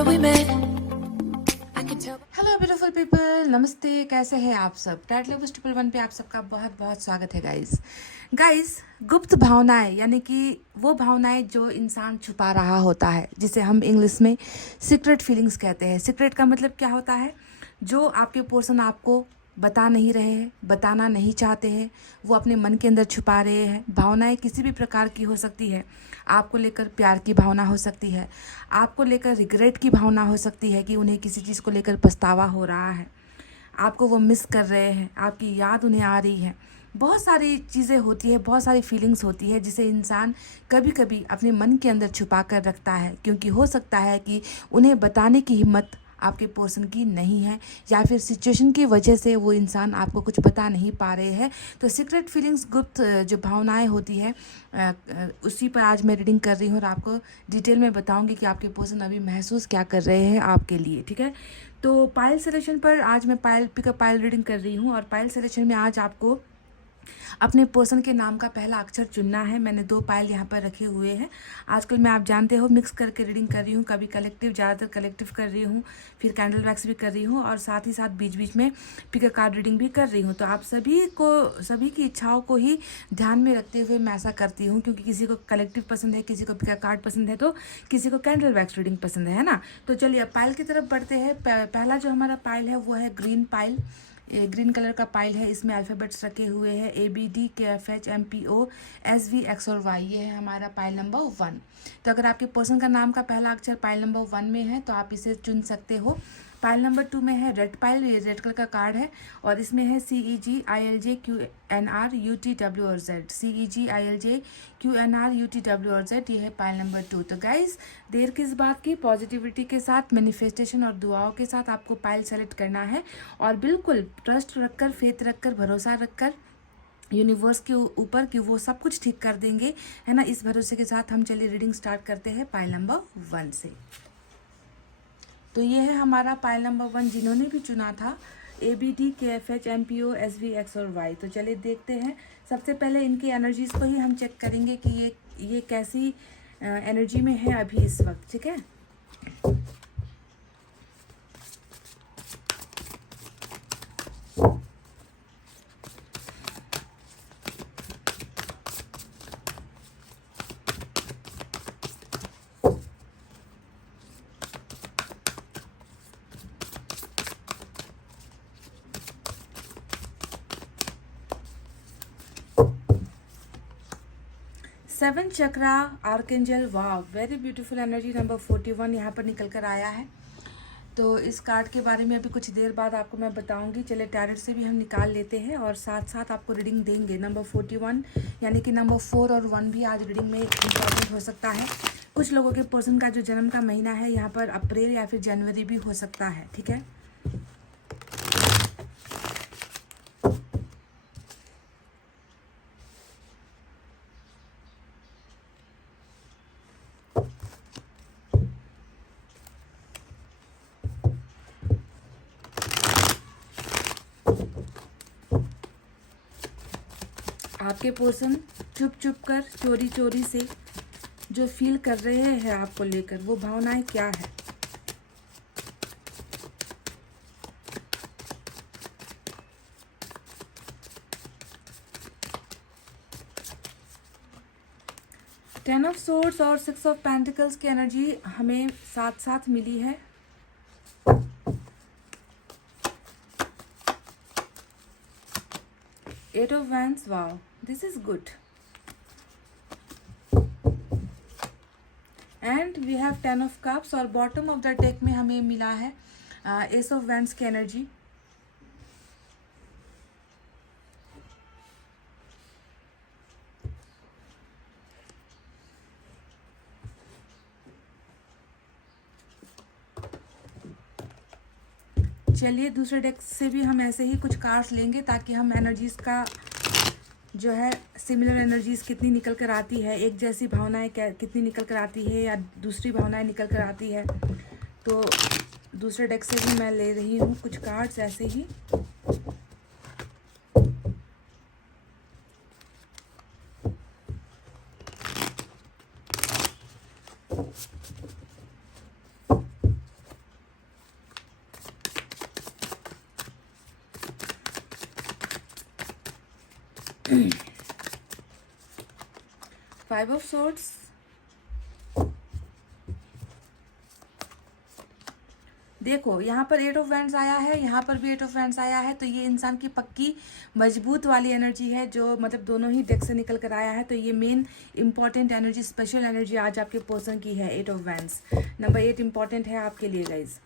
remember we met. I can tell. Hello beautiful people, नमस्ते। कैसे हैं आप सब? टैट लवर्स 111 पे आप सबका बहुत बहुत स्वागत है गाइस। गुप्त भावनाएं यानी कि वो भावनाएं जो इंसान छुपा रहा होता है, जिसे हम इंग्लिश में सीक्रेट फीलिंग्स कहते हैं। सीक्रेट का मतलब क्या होता है? जो आपके पर्सन आपको बता नहीं रहे हैं, बताना नहीं चाहते हैं, वो अपने मन के अंदर छुपा रहे हैं। भावनाएं किसी भी प्रकार की हो सकती है। आपको लेकर प्यार की भावना हो सकती है, आपको लेकर रिग्रेट की भावना हो सकती है कि उन्हें किसी चीज़ को लेकर पछतावा हो रहा है, आपको वो मिस कर रहे हैं, आपकी याद उन्हें आ रही है। बहुत सारी चीज़ें होती है, बहुत सारी फीलिंग्स होती है जिसे इंसान कभी कभी अपने मन के अंदर छुपा कर रखता है, क्योंकि हो सकता है कि उन्हें बताने की हिम्मत आपके पर्सन की नहीं है, या फिर सिचुएशन की वजह से वो इंसान आपको कुछ बता नहीं पा रहे हैं। तो सीक्रेट फीलिंग्स, गुप्त जो भावनाएं होती है, उसी पर आज मैं रीडिंग कर रही हूँ और आपको डिटेल में बताऊंगी कि आपके पर्सन अभी महसूस क्या कर रहे हैं आपके लिए। ठीक है, तो पायल सिलेक्शन पर आज मैं पिकअप पायल रीडिंग कर रही हूँ, और पायल सिलेक्शन में आज आपको अपने पर्सन के नाम का पहला अक्षर चुनना है। मैंने 2 पायल यहाँ पर रखे हुए हैं। आजकल मैं, आप जानते हो, मिक्स करके रीडिंग कर रही हूँ। कभी कलेक्टिव, ज़्यादातर कलेक्टिव कर रही हूँ, फिर कैंडल वैक्स भी कर रही हूँ, और साथ ही साथ बीच बीच में पिक कार्ड रीडिंग भी कर रही हूँ। तो आप सभी की इच्छाओं को ही ध्यान में रखते हुए मैं ऐसा करती हूँ, क्योंकि किसी को कलेक्टिव पसंद है, किसी को पिक कार्ड पसंद है, तो किसी को कैंडल वैक्स रीडिंग पसंद है ना। तो चलिए अब पायल की तरफ बढ़ते हैं। पहला जो हमारा पायल है वो है ग्रीन पायल। ग्रीन कलर का पाइल है, इसमें अल्फ़ाबेट्स रखे हुए हैं ABDKFHMPOSV X और Y। ये है हमारा पाइल नंबर 1। तो अगर आपके पर्सन का नाम का पहला अक्षर पाइल नंबर 1 में है तो आप इसे चुन सकते हो। पाइल नंबर 2 में है रेड पाइल। ये रेड कलर का कार्ड है और इसमें है CEGILJQNRUTWZ। CEGILJQNRUTWZ, ये है पाइल नंबर 2। तो गाइज, देर किस बात की, पॉजिटिविटी के साथ, मैनिफेस्टेशन और दुआओं के साथ आपको पाइल सेलेक्ट करना है, और बिल्कुल ट्रस्ट रखकर, फेथ रखकर, भरोसा रखकर यूनिवर्स के ऊपर कि वो सब कुछ ठीक कर देंगे, है ना। इस भरोसे के साथ हम चलिए रीडिंग स्टार्ट करते हैं पाइल नंबर 1 से। तो ये है हमारा पाइल नंबर 1, जिन्होंने भी चुना था ABDKFHMPOSV X और Y। तो चलिए देखते हैं। सबसे पहले इनकी एनर्जीज़ को ही हम चेक करेंगे कि ये कैसी एनर्जी में है अभी इस वक्त। ठीक है, 7 चक्रा आर्केंजल। वाह, वेरी ब्यूटीफुल एनर्जी। नंबर 41 यहाँ पर निकल कर आया है। तो इस कार्ड के बारे में अभी कुछ देर बाद आपको मैं बताऊंगी। चलिए टैरेट से भी हम निकाल लेते हैं और साथ साथ आपको रीडिंग देंगे। नंबर 41 यानी कि नंबर 4 और 1 भी आज रीडिंग में इम्पॉर्टेंट हो सकता है। कुछ लोगों के पर्सन का जो जन्म का महीना है यहाँ पर अप्रैल या फिर जनवरी भी हो सकता है। ठीक है, आपके पर्सन चुप चुप कर, चोरी चोरी से जो फील कर रहे हैं आपको लेकर, वो भावनाएं क्या है? टेन ऑफ सोर्ड्स और 6 ऑफ पेंटिकल्स की एनर्जी हमें साथ साथ मिली है। Eight of wands, wow, this is good. And we have 10 of cups, और बॉटम ऑफ द डेक में हमें मिला है एस ऑफ वैंड्स की एनर्जी। चलिए दूसरे डेक से भी हम ऐसे ही कुछ कार्ड्स लेंगे ताकि हम एनर्जीज का जो है, सिमिलर एनर्जीज कितनी निकल कर आती है, एक जैसी भावनाएं कितनी निकल कर आती है, या दूसरी भावनाएं निकल कर आती है। तो दूसरे डेक से भी मैं ले रही हूँ कुछ कार्ड्स ऐसे ही। फाइव ऑफ सोर्ड्स, देखो यहाँ पर एट ऑफ वैंड्स आया है, यहाँ पर भी एट ऑफ वैंड्स आया है। तो ये इंसान की पक्की मजबूत वाली एनर्जी है जो मतलब दोनों ही डेक से निकल कर आया है। तो ये main important energy, special energy आज आपके पर्सन की है। Eight of wands number 8 important है आपके लिए गाइज।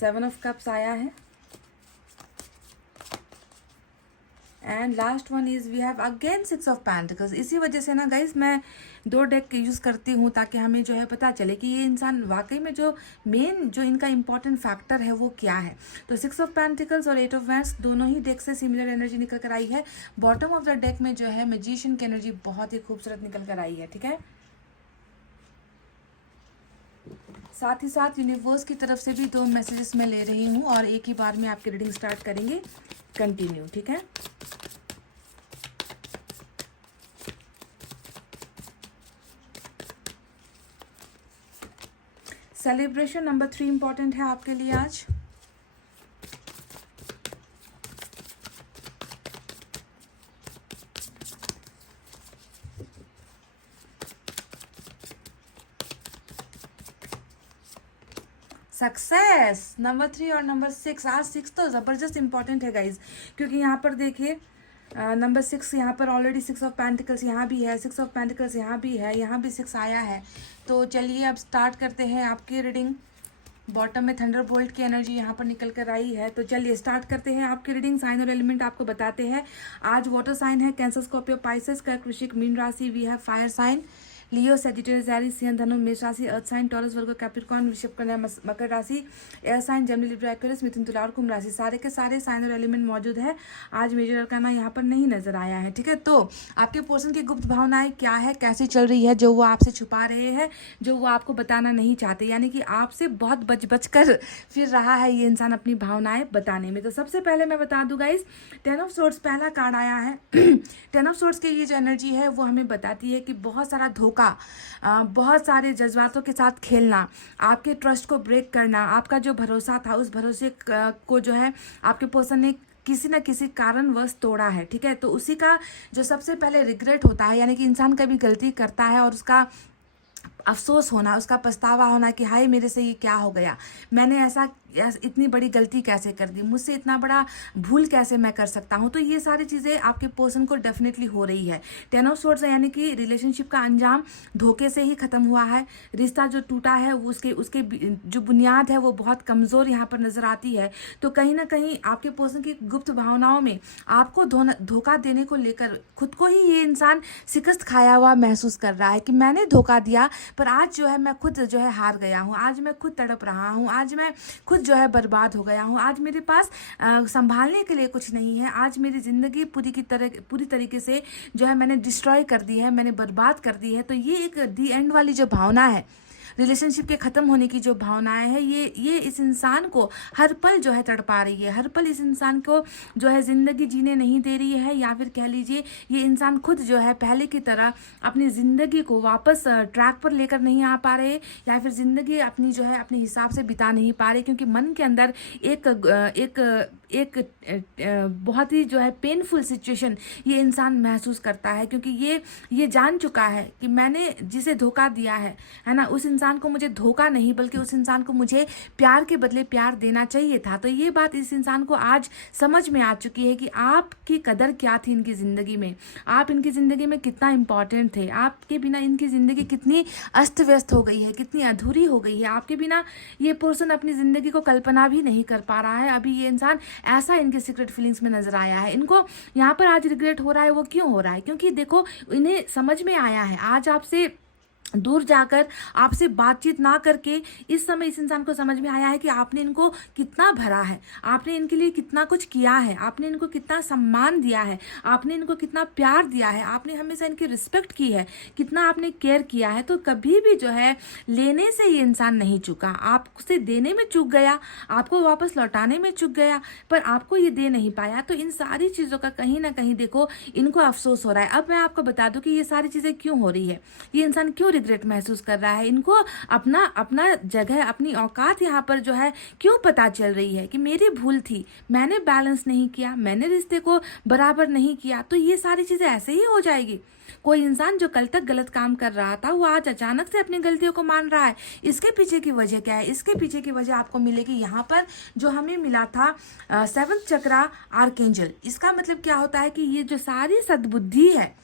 7 ऑफ कप्स आया है and last one is we have again 6 of pentacles. इसी वजह से ना गाइज मैं 2 डेक यूज़ करती हूँ ताकि हमें जो है पता चले कि ये इंसान वाकई में जो मेन जो इनका इंपॉर्टेंट फैक्टर है वो क्या है। तो 6 ऑफ पेंटिकल्स और 8 ऑफ वैंड्स दोनों ही डेक से सिमिलर एनर्जी निकल कर आई है। बॉटम ऑफ द डेक में जो है मैजिशियन की एनर्जी बहुत ही खूबसूरत निकल कर आई है। ठीक है, साथ ही साथ यूनिवर्स की तरफ से भी 2 मैसेजेस मैं ले रही हूँ और एक ही बार में आपकी रीडिंग स्टार्ट करेंगे। कंटिन्यू, ठीक है। सेलिब्रेशन नंबर 3 इंपॉर्टेंट है आपके लिए आज। सक्सेस नंबर 3 और नंबर 6। आज 6 तो ज़बरदस्त इंपॉर्टेंट है गाइज, क्योंकि यहाँ पर देखिए नंबर 6 यहाँ पर ऑलरेडी 6 ऑफ पेंटिकल्स यहाँ भी है, 6 ऑफ पेंटिकल्स यहाँ भी है, यहाँ भी 6 आया है। तो चलिए अब स्टार्ट करते हैं आपकी रीडिंग। बॉटम में थंडरबोल्ट की एनर्जी यहाँ पर निकल कर आई है। तो चलिए स्टार्ट करते हैं आपकी रीडिंग। साइन और एलिमेंट आपको बताते हैं। आज वाटर साइन है कैंसर, स्कॉर्पियो, पाइसेस, कर्क, वृश्चिक, मीन राशि। We have fire sign Leo, Sagittarius, Aries, सिंह, धनु, मेष राशि। Earth sign Taurus, Virgo, Capricorn, वृषभ, कन्या, मकर राशि। Air sign Gemini, Libra, Aquarius, मिथुन, तुला और कुंभ राशि। सारे के सारे साइन और एलिमेंट मौजूद है। आज मेजर अरकाना यहाँ पर नहीं नजर आया है। ठीक है, तो आपके पर्सन की गुप्त भावनाएं क्या है, कैसी चल रही है, जो वो आपसे छुपा रहे हैं, जो वो आपको बताना नहीं चाहते, यानी कि आपसे बहुत बच कर फिर रहा है ये इंसान अपनी भावनाएं बताने में। तो सबसे पहले मैं बता दूं गाइज, 10 ऑफ सोर्ड्स पहला कार्ड आया है। 10 ऑफ सोर्ड्स की ये जो एनर्जी है वो हमें बताती है कि बहुत सारा धोखा, बहुत सारे जज्बातों के साथ खेलना, आपके ट्रस्ट को ब्रेक करना, आपका जो भरोसा था उस भरोसे को जो है आपके पर्सन ने किसी न किसी कारणवश तोड़ा है। ठीक है, तो उसी का जो सबसे पहले रिग्रेट होता है, यानी कि इंसान कभी गलती करता है और उसका अफसोस होना, उसका पछतावा होना कि हाय मेरे से ये क्या हो गया, मैंने ऐसा इतनी बड़ी गलती कैसे कर दी, मुझसे इतना बड़ा भूल कैसे मैं कर सकता हूँ। तो ये सारी चीज़ें आपके पर्सन को डेफिनेटली हो रही है। 10 ऑफ सोर्ड्स यानी कि रिलेशनशिप का अंजाम धोखे से ही ख़त्म हुआ है। रिश्ता जो टूटा है वो उसके जो बुनियाद है वो बहुत कमज़ोर यहाँ पर नज़र आती है। तो कहीं ना कहीं आपके पर्सन की गुप्त भावनाओं में आपको धोखा देने को लेकर खुद को ही ये इंसान शिकस्त खाया हुआ महसूस कर रहा है कि मैंने धोखा दिया, पर आज जो है मैं खुद जो है हार गया हूँ, आज मैं खुद तड़प रहा हूँ, आज मैं खुद जो है बर्बाद हो गया हूँ, आज मेरे पास संभालने के लिए कुछ नहीं है, आज मेरी ज़िंदगी पूरी तरीके से जो है मैंने डिस्ट्रॉय कर दी है, मैंने बर्बाद कर दी है। तो ये एक दी एंड वाली जो भावना है, रिलेशनशिप के ख़त्म होने की जो भावनाएं है, ये इस इंसान को हर पल जो है तड़पा रही है, हर पल इस इंसान को जो है ज़िंदगी जीने नहीं दे रही है, या फिर कह लीजिए ये इंसान खुद जो है पहले की तरह अपनी ज़िंदगी को वापस ट्रैक पर लेकर नहीं आ पा रहे, या फिर ज़िंदगी अपनी जो है अपने हिसाब से बिता नहीं पा रहे, क्योंकि मन के अंदर एक बहुत ही जो है पेनफुल सिचुएशन ये इंसान महसूस करता है, क्योंकि ये जान चुका है कि मैंने जिसे धोखा दिया है ना, उस इंसान को मुझे धोखा नहीं बल्कि उस इंसान को मुझे प्यार के बदले प्यार देना चाहिए था। तो ये बात इस इंसान को आज समझ में आ चुकी है कि आपकी कदर क्या थी इनकी ज़िंदगी में, आप इनकी ज़िंदगी में कितना इंपॉर्टेंट थे, आपके बिना इनकी ज़िंदगी कितनी अस्त व्यस्त हो गई है, कितनी अधूरी हो गई है, आपके बिना ये पर्सन अपनी ज़िंदगी को कल्पना भी नहीं कर पा रहा है। अभी ये इंसान ऐसा इनके सीक्रेट फीलिंग्स में नज़र आया है। इनको यहाँ पर आज रिग्रेट हो रहा है। वो क्यों हो रहा है? क्योंकि देखो इन्हें समझ में आया है, आज आपसे दूर जाकर आपसे बातचीत ना करके इस समय इस इंसान को समझ में आया है कि आपने इनको कितना भरा है, आपने इनके लिए कितना कुछ किया है, आपने इनको कितना सम्मान दिया है, आपने इनको कितना प्यार दिया है, आपने हमेशा इनकी रिस्पेक्ट की है, कितना आपने केयर किया है। तो कभी भी जो है लेने से ये इंसान नहीं चुका, आपसे देने में चूक गया, आपको वापस लौटाने में चूक गया, पर आपको ये दे नहीं पाया। तो इन सारी चीज़ों का कहीं ना कहीं देखो इनको अफसोस हो रहा है। अब मैं आपको बता दूं कि ये सारी चीज़ें क्यों हो रही है, ये इंसान क्यों रिग्रेट महसूस कर रहा है, इनको अपना अपना जगह, अपनी औकात यहाँ पर जो है क्यों पता चल रही है कि मेरी भूल थी, मैंने बैलेंस नहीं किया, मैंने रिश्ते को बराबर नहीं किया, तो ये सारी चीज़ें ऐसे ही हो जाएगी। कोई इंसान जो कल तक गलत काम कर रहा था वो आज अचानक से अपनी गलतियों को मान रहा है। इसके पीछे की वजह क्या है? इसके पीछे की वजह आपको मिलेगी यहाँ पर जो हमें मिला था 7th चक्रा आर्कएंजल। इसका मतलब क्या होता है कि ये जो सारी सद्बुद्धि है,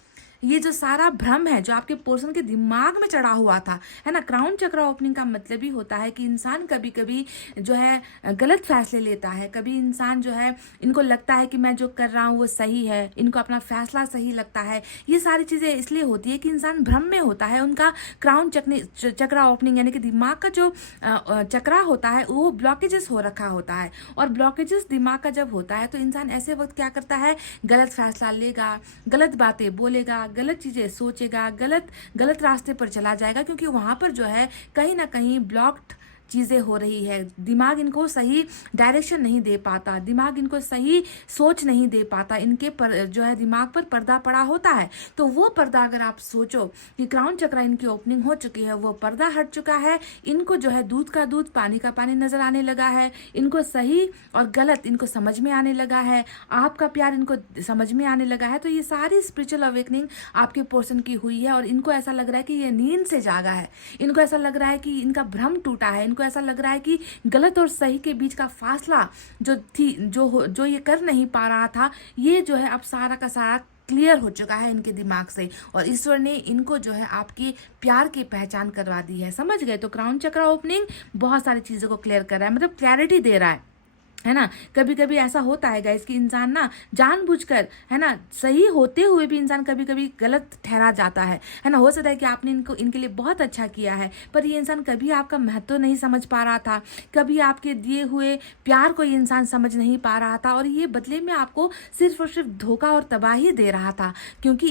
ये जो सारा भ्रम है जो आपके पर्सन के दिमाग में चढ़ा हुआ था, है ना। क्राउन चक्रा ओपनिंग का मतलब ही होता है कि इंसान कभी कभी जो है गलत फैसले लेता है, कभी इंसान जो है इनको लगता है कि मैं जो कर रहा हूँ वो सही है, इनको अपना फैसला सही लगता है। ये सारी चीज़ें इसलिए होती है कि इंसान भ्रम में होता है। उनका क्राउन चक्रा ओपनिंग यानी कि दिमाग का जो चक्रा होता है वो ब्लॉकेजेस हो रखा होता है, और ब्लॉकेजेस दिमाग का जब होता है तो इंसान ऐसे वक्त क्या करता है, गलत फैसला लेगा, गलत बातें बोलेगा, गलत चीजें सोचेगा, गलत रास्ते पर चला जाएगा, क्योंकि वहां पर जो है कहीं ना कहीं ब्लॉक्ड चीज़ें हो रही है। दिमाग इनको सही डायरेक्शन नहीं दे पाता, दिमाग इनको सही सोच नहीं दे पाता, इनके पर जो है दिमाग पर पर्दा पड़ा होता है। तो वो पर्दा अगर आप सोचो कि क्राउन चक्रा इनकी ओपनिंग हो चुकी है, वो पर्दा हट चुका है, इनको जो है दूध का दूध पानी का पानी नजर आने लगा है, इनको सही और गलत इनको समझ में आने लगा है, आपका प्यार इनको समझ में आने लगा है। तो ये सारी स्पिरिचुअल अवेकनिंग आपके पर्सन की हुई है, और इनको ऐसा लग रहा है कि ये नींद से जागा है, इनको ऐसा लग रहा है कि इनका भ्रम टूटा है, इनको ऐसा लग रहा है कि गलत और सही के बीच का फासला जो ये कर नहीं पा रहा था, ये जो है अब सारा का सारा क्लियर हो चुका है इनके दिमाग से, और ईश्वर ने इनको जो है आपकी प्यार की पहचान करवा दी है। समझ गए? तो क्राउन चक्रा ओपनिंग बहुत सारी चीज़ों को क्लियर कर रहा है, मतलब क्लैरिटी दे रहा है ना। कभी कभी ऐसा होता है गाइस कि इंसान ना जानबूझकर, है ना, सही होते हुए भी इंसान कभी कभी गलत ठहरा जाता है ना। हो सकता है कि आपने इनके लिए बहुत अच्छा किया है, पर ये इंसान कभी आपका महत्व नहीं समझ पा रहा था, कभी आपके दिए हुए प्यार को ये इंसान समझ नहीं पा रहा था, और ये बदले में आपको सिर्फ और सिर्फ धोखा और तबाही दे रहा था, क्योंकि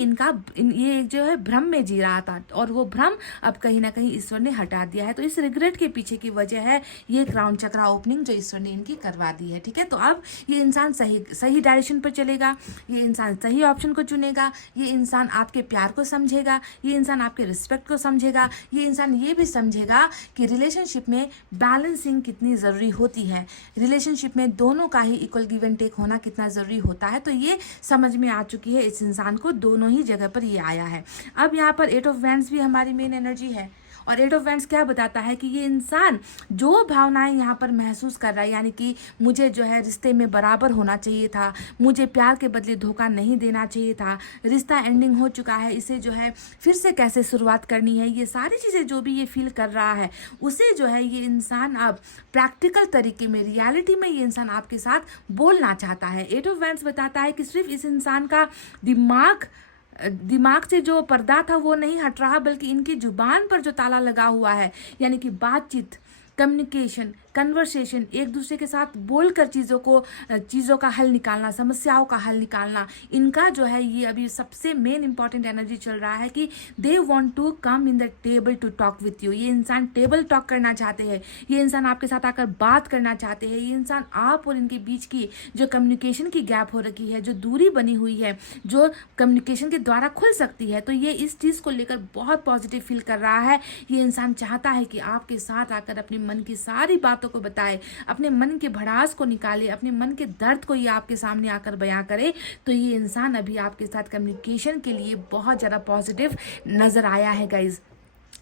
ये जो है भ्रम में जी रहा था, और वो भ्रम अब कहीं ना कहीं ईश्वर ने हटा दिया है। तो इस रिग्रेट के पीछे की वजह है ये क्राउन चक्रा ओपनिंग जो ईश्वर ने इनकी करवा दी है। ठीक है, तो अब ये इंसान सही डायरेक्शन पर चलेगा, ये इंसान सही ऑप्शन को चुनेगा, ये इंसान आपके प्यार को समझेगा, ये इंसान आपके रिस्पेक्ट को समझेगा, ये इंसान ये भी समझेगा कि रिलेशनशिप में बैलेंसिंग कितनी ज़रूरी होती है, रिलेशनशिप में दोनों का ही इक्वल गिव एंड टेक होना कितना ज़रूरी होता है। तो ये समझ में आ चुकी है इस इंसान को, दोनों ही जगह पर ये आया है। अब यहाँ पर 8 ऑफ वैंड्स भी हमारी मेन एनर्जी है, और 8 ऑफ वैंड्स क्या बताता है कि ये इंसान जो भावनाएं यहाँ पर महसूस कर रहा है, यानी कि मुझे जो है रिश्ते में बराबर होना चाहिए था, मुझे प्यार के बदले धोखा नहीं देना चाहिए था, रिश्ता एंडिंग हो चुका है, इसे जो है फिर से कैसे शुरुआत करनी है, ये सारी चीज़ें जो भी ये फील कर रहा है उसे जो है ये इंसान अब प्रैक्टिकल तरीके में, रियलिटी में ये इंसान आपके साथ बोलना चाहता है। 8 ऑफ वैंड्स बताता है कि सिर्फ इस इंसान का दिमाग से जो पर्दा था वो नहीं हट रहा, बल्कि इनकी जुबान पर जो ताला लगा हुआ है, यानी कि बातचीत, कम्युनिकेशन, कन्वर्सेशन, एक दूसरे के साथ बोलकर चीज़ों का हल निकालना, समस्याओं का हल निकालना, इनका जो है ये अभी सबसे मेन इंपॉर्टेंट एनर्जी चल रहा है कि they want to come in the table to talk with you. ये इंसान टेबल टॉक करना चाहते हैं, ये इंसान आपके साथ आकर बात करना चाहते हैं, ये इंसान आप और इनके बीच की जो कम्युनिकेशन की गैप हो रखी है, जो दूरी बनी हुई है, जो कम्युनिकेशन के द्वारा खुल सकती है, तो ये इस चीज़ को लेकर बहुत पॉजिटिव फील कर रहा है। ये इंसान चाहता है कि आपके साथ आकर अपने मन की सारी बातों को बताए, अपने मन के भड़ास को निकाले, अपने मन के दर्द को ये आपके सामने आकर बयां करे। तो ये इंसान अभी आपके साथ कम्युनिकेशन के लिए बहुत ज़्यादा पॉजिटिव नज़र आया है गाइज।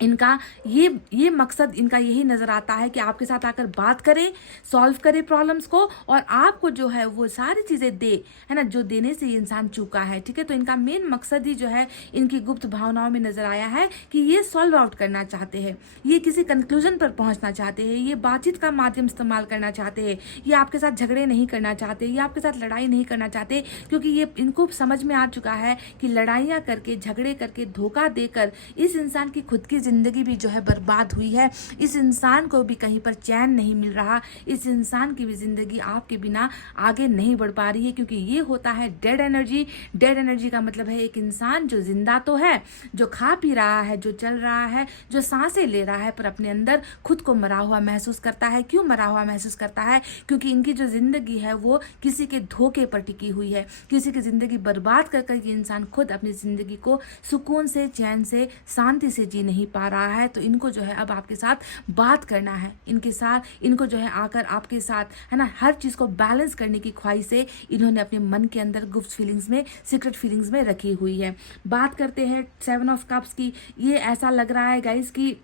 इनका ये मकसद इनका यही नज़र आता है कि आपके साथ आकर बात करे, सॉल्व करे प्रॉब्लम्स को, और आपको जो है वो सारी चीज़ें दे, है ना, जो देने से ये इंसान चूका है। ठीक है, तो इनका मेन मकसद ही जो है इनकी गुप्त भावनाओं में नज़र आया है कि ये सॉल्व आउट करना चाहते हैं, ये किसी कंक्लूजन पर पहुंचना चाहते हैं, ये बातचीत का माध्यम इस्तेमाल करना चाहते हैं, ये आपके साथ झगड़े नहीं करना चाहते, ये आपके साथ लड़ाई नहीं करना चाहते, क्योंकि ये इनको समझ में आ चुका है कि लड़ाइयाँ करके, झगड़े करके, धोखा देकर इस इंसान की खुद की ज़िंदगी भी जो है बर्बाद हुई है, इस इंसान को भी कहीं पर चैन नहीं मिल रहा, इस इंसान की भी ज़िंदगी आपके बिना आगे नहीं बढ़ पा रही है, क्योंकि ये होता है डेड एनर्जी। डेड एनर्जी का मतलब है एक इंसान जो जिंदा तो है, जो खा पी रहा है, जो चल रहा है, जो सांसें ले रहा है, पर अपने अंदर खुद को मरा हुआ महसूस करता है। क्यों मरा हुआ महसूस करता है? क्योंकि इनकी जो ज़िंदगी है वो किसी के धोखे पर टिकी हुई है, किसी की ज़िंदगी बर्बाद कर कर ये इंसान खुद अपनी ज़िंदगी को सुकून से, चैन से, शांति से जी नहीं पा रहा है, तो इनको जो है अब आपके साथ बात करना है, इनको जो है आकर आपके साथ, है ना, हर चीज़ को बैलेंस करने की ख्वाहिश से इन्होंने अपने मन के अंदर गुप्त फीलिंग्स में, सीक्रेट फीलिंग्स में रखी हुई है। बात करते हैं 7 ऑफ कप्स की। ये ऐसा लग रहा है गाइस कि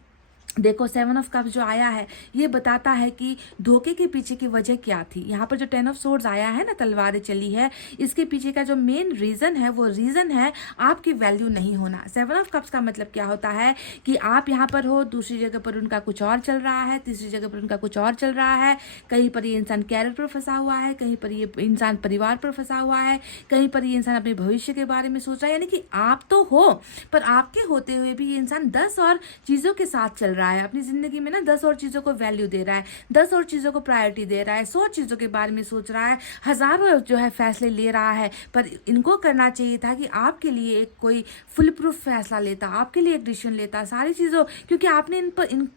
देखो 7 ऑफ कप्स जो आया है ये बताता है कि धोखे के पीछे की वजह क्या थी। यहाँ पर जो 10 ऑफ सोर्ड्स आया है ना, तलवारें चली है, इसके पीछे का जो मेन रीज़न है वो रीज़न है आपकी वैल्यू नहीं होना। 7 ऑफ कप्स का मतलब क्या होता है कि आप यहाँ पर हो, दूसरी जगह पर उनका कुछ और चल रहा है, तीसरी जगह पर उनका कुछ और चल रहा है। कहीं पर ये इंसान कैरियर पर फंसा हुआ है, कहीं पर ये इंसान परिवार पर फंसा हुआ है, कहीं पर ये इंसान अपने भविष्य के बारे में सोच रहा है। यानी कि आप तो हो, पर आपके होते हुए भी ये इंसान 10 और चीज़ों के साथ चल रहा है अपनी जिंदगी में ना, 10 और चीज़ों को वैल्यू दे रहा है, 10 और चीज़ों को प्रायोरिटी दे रहा है, 100 चीज़ों के बारे में सोच रहा है, हज़ारों जो है फैसले ले रहा है। पर इनको करना चाहिए था कि आपके लिए एक कोई फुल प्रूफ फैसला लेता, आपके लिए एक डिसीजन लेता सारी चीज़ों, क्योंकि आपने इन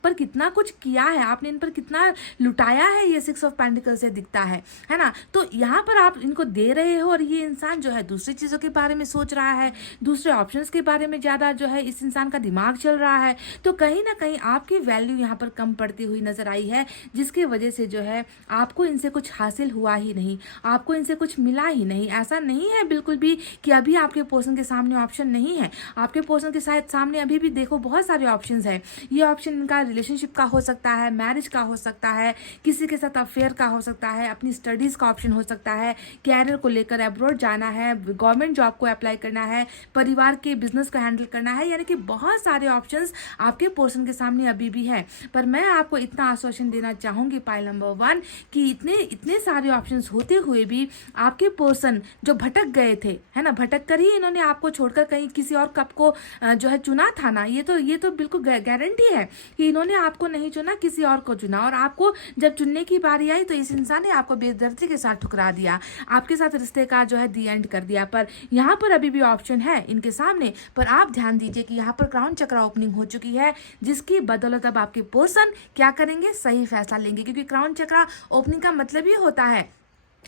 पर कितना कुछ किया है, आपने इन पर कितना लुटाया है, ये 6 ऑफ पेंटिकल से दिखता है ना। तो यहाँ पर आप इनको दे रहे हो और ये इंसान जो है दूसरी चीज़ों के बारे में सोच रहा है, दूसरे ऑप्शंस के बारे में ज़्यादा जो है इस इंसान का दिमाग चल रहा है। तो कहीं ना कहीं आपकी वैल्यू यहाँ पर कम पड़ती हुई नजर आई है, जिसकी वजह से जो है आपको इनसे कुछ हासिल हुआ ही नहीं, आपको इनसे कुछ मिला ही नहीं। ऐसा नहीं है बिल्कुल भी कि अभी आपके पर्सन के सामने ऑप्शन नहीं है, आपके पर्सन के साथ सामने अभी भी देखो बहुत सारे ऑप्शंस है। ये ऑप्शन इनका रिलेशनशिप का हो सकता है, मैरिज का हो सकता है, किसी के साथ अफेयर का हो सकता है, अपनी स्टडीज का ऑप्शन हो सकता है, कैरियर को लेकर अब्रॉड जाना है, गवर्नमेंट जॉब को अप्लाई करना है, परिवार के बिजनेस को हैंडल करना है। यानी कि बहुत सारे ऑप्शंस आपके पर्सन के सामने अभी भी है। पर मैं आपको इतना आश्वासन देना चाहूंगी पाइल नंबर 1 कि इतने सारे ऑप्शंस होते हुए भी आपके पर्सन जो भटक गए थे, है ना, भटक कर ही इन्होंने आपको छोड़कर कहीं किसी और कप को जो है चुना था ना। ये तो बिल्कुल गारंटी है कि इन्होंने आपको नहीं चुना, किसी और को चुना। और आपको जब चुनने की बारी आई तो इस इंसान ने आपको बेदर्दी के साथ ठुकरा दिया, आपके साथ रिश्ते का जो है दी एंड कर दिया। पर यहाँ पर अभी भी ऑप्शन है इनके सामने, पर आप ध्यान दीजिए कि यहाँ पर क्राउन चक्र ओपनिंग हो चुकी है, जिसकी बदौलत अब आपके पर्सन क्या करेंगे, सही फैसला लेंगे। क्योंकि क्राउन चक्र ओपनिंग का मतलब ही होता है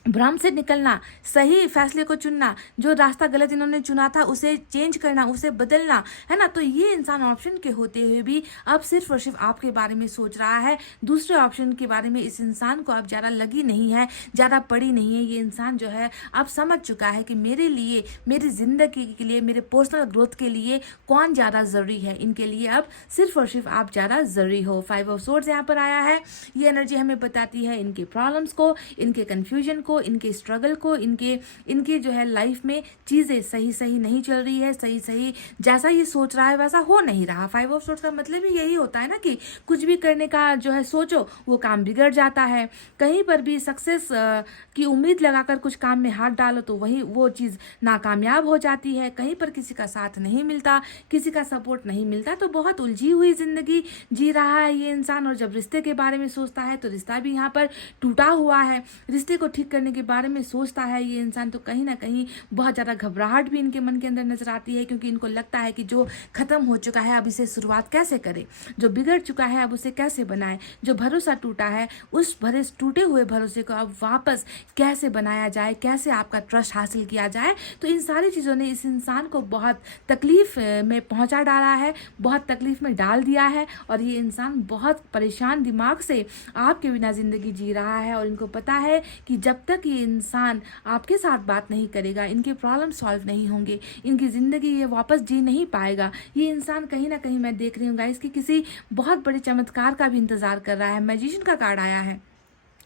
भ्रम से निकलना, सही फैसले को चुनना, जो रास्ता गलत इन्होंने चुना था उसे चेंज करना, उसे बदलना, है ना। तो ये इंसान ऑप्शन के होते हुए भी अब सिर्फ और सिर्फ आपके बारे में सोच रहा है, दूसरे ऑप्शन के बारे में इस इंसान को अब ज़्यादा लगी नहीं है, ज़्यादा पड़ी नहीं है। ये इंसान जो है अब समझ चुका है कि मेरे लिए, मेरी ज़िंदगी के लिए, मेरे पर्सनल ग्रोथ के लिए कौन ज़्यादा ज़रूरी है। इनके लिए अब सिर्फ और सिर्फ आप ज़्यादा ज़रूरी हो। 5 ऑफ सोर्ड्स यहाँ पर आया है। ये एनर्जी हमें बताती है इनके प्रॉब्लम्स को, इनके कन्फ्यूजन को, इनके स्ट्रगल को, इनके जो है लाइफ में चीज़ें सही नहीं चल रही है, सही जैसा ये सोच रहा है वैसा हो नहीं रहा। 5 ऑफ सोर्ड्स का मतलब ही यही होता है ना कि कुछ भी करने का जो है सोचो वो काम बिगड़ जाता है। कहीं पर भी सक्सेस की उम्मीद लगाकर कुछ काम में हाथ डालो तो वो चीज़ नाकामयाब हो जाती है। कहीं पर किसी का साथ नहीं मिलता, किसी का सपोर्ट नहीं मिलता, तो बहुत उलझी हुई जिंदगी जी रहा है ये इंसान। और जब रिश्ते के बारे में सोचता है तो रिश्ता भी यहाँ पर टूटा हुआ है, रिश्ते को ठीक करने के बारे में सोचता है ये इंसान, तो कहीं ना कहीं बहुत ज़्यादा घबराहट भी इनके मन के अंदर नजर आती है। क्योंकि इनको लगता है कि जो खत्म हो चुका है अब इसे शुरुआत कैसे करें, जो बिगड़ चुका है अब उसे कैसे बनाए, जो भरोसा टूटा है उस टूटे हुए भरोसे को अब वापस कैसे बनाया जाए, कैसे आपका ट्रस्ट हासिल किया जाए। तो इन सारी चीज़ों ने इस इंसान को बहुत तकलीफ में पहुंचा डाला है, बहुत तकलीफ में डाल दिया है। और ये इंसान बहुत परेशान दिमाग से आपके बिना ज़िंदगी जी रहा है। और इनको पता है कि जब तक ये इंसान आपके साथ बात नहीं करेगा, इनके प्रॉब्लम सॉल्व नहीं होंगे, इनकी ज़िंदगी ये वापस जी नहीं पाएगा। ये इंसान कहीं ना कहीं मैं देख रही हूँ गाइस कि किसी बहुत बड़े चमत्कार का भी इंतज़ार कर रहा है। मैजिशियन का कार्ड आया है,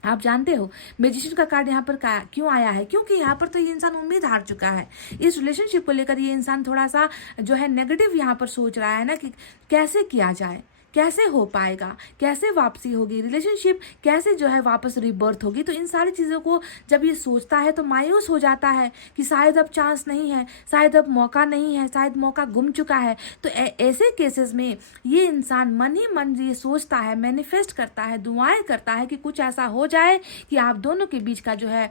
आप जानते हो मैजिशियन का कार्ड यहाँ पर क्यों आया है, क्योंकि यहाँ पर तो ये इंसान उम्मीद हार चुका है। इस रिलेशनशिप को लेकर ये इंसान थोड़ा सा जो है नेगेटिव यहाँ पर सोच रहा है ना कि कैसे किया जाए, कैसे हो पाएगा, कैसे वापसी होगी, रिलेशनशिप कैसे जो है वापस रिबर्थ होगी। तो इन सारी चीज़ों को जब ये सोचता है तो मायूस हो जाता है कि शायद अब चांस नहीं है, शायद अब मौका नहीं है, शायद मौका गुम चुका है। तो ऐसे केसेस में ये इंसान मन ही मन ये सोचता है, मैनिफेस्ट करता है, दुआएं करता है कि कुछ ऐसा हो जाए कि आप दोनों के बीच का जो है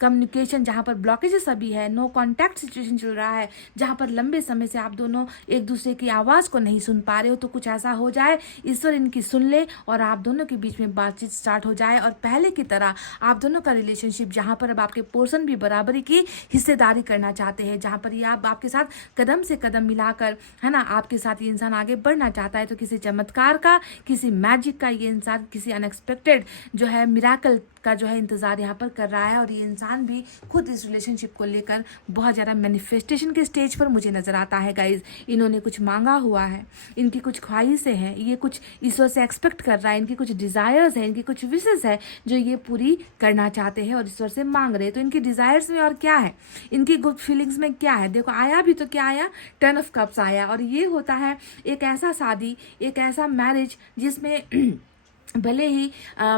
कम्युनिकेशन, जहाँ पर ब्लॉकेजेस अभी है, नो कॉन्टैक्ट सिचुएशन चल रहा है, जहाँ पर लंबे समय से आप दोनों एक दूसरे की आवाज़ को नहीं सुन पा रहे हो, तो कुछ ऐसा हो जाए जाए, ईश्वर इनकी सुन ले और आप दोनों के बीच में बातचीत स्टार्ट हो जाए और पहले की तरह आप दोनों का रिलेशनशिप, जहाँ पर अब आपके पोर्शन भी बराबरी की हिस्सेदारी करना चाहते हैं, जहाँ पर ये आप आपके साथ कदम से कदम मिलाकर, है ना, आपके साथ ये इंसान आगे बढ़ना चाहता है, तो किसी चमत्कार का, किसी मैजिक का ये इंसान, किसी अनएक्सपेक्टेड जो है मिराकल का जो है इंतज़ार यहाँ पर कर रहा है। और ये इंसान भी खुद इस रिलेशनशिप को लेकर बहुत ज़्यादा मैनिफेस्टेशन के स्टेज पर मुझे नज़र आता है गाइज। इन्होंने कुछ मांगा हुआ है, इनकी कुछ ख्वाहिशें हैं, ये कुछ ईश्वर से एक्सपेक्ट कर रहा है, इनकी कुछ डिज़ायर्स हैं, इनकी कुछ विशेस है जो ये पूरी करना चाहते हैं और ईश्वर से मांग रहे हैं। तो इनकी डिज़ायर्स में और क्या है, इनकी गुड फीलिंग्स में क्या है, देखो आया भी तो क्या आया, 10 ऑफ कप्स आया। और ये होता है एक ऐसा शादी, एक ऐसा मैरिज जिसमें भले ही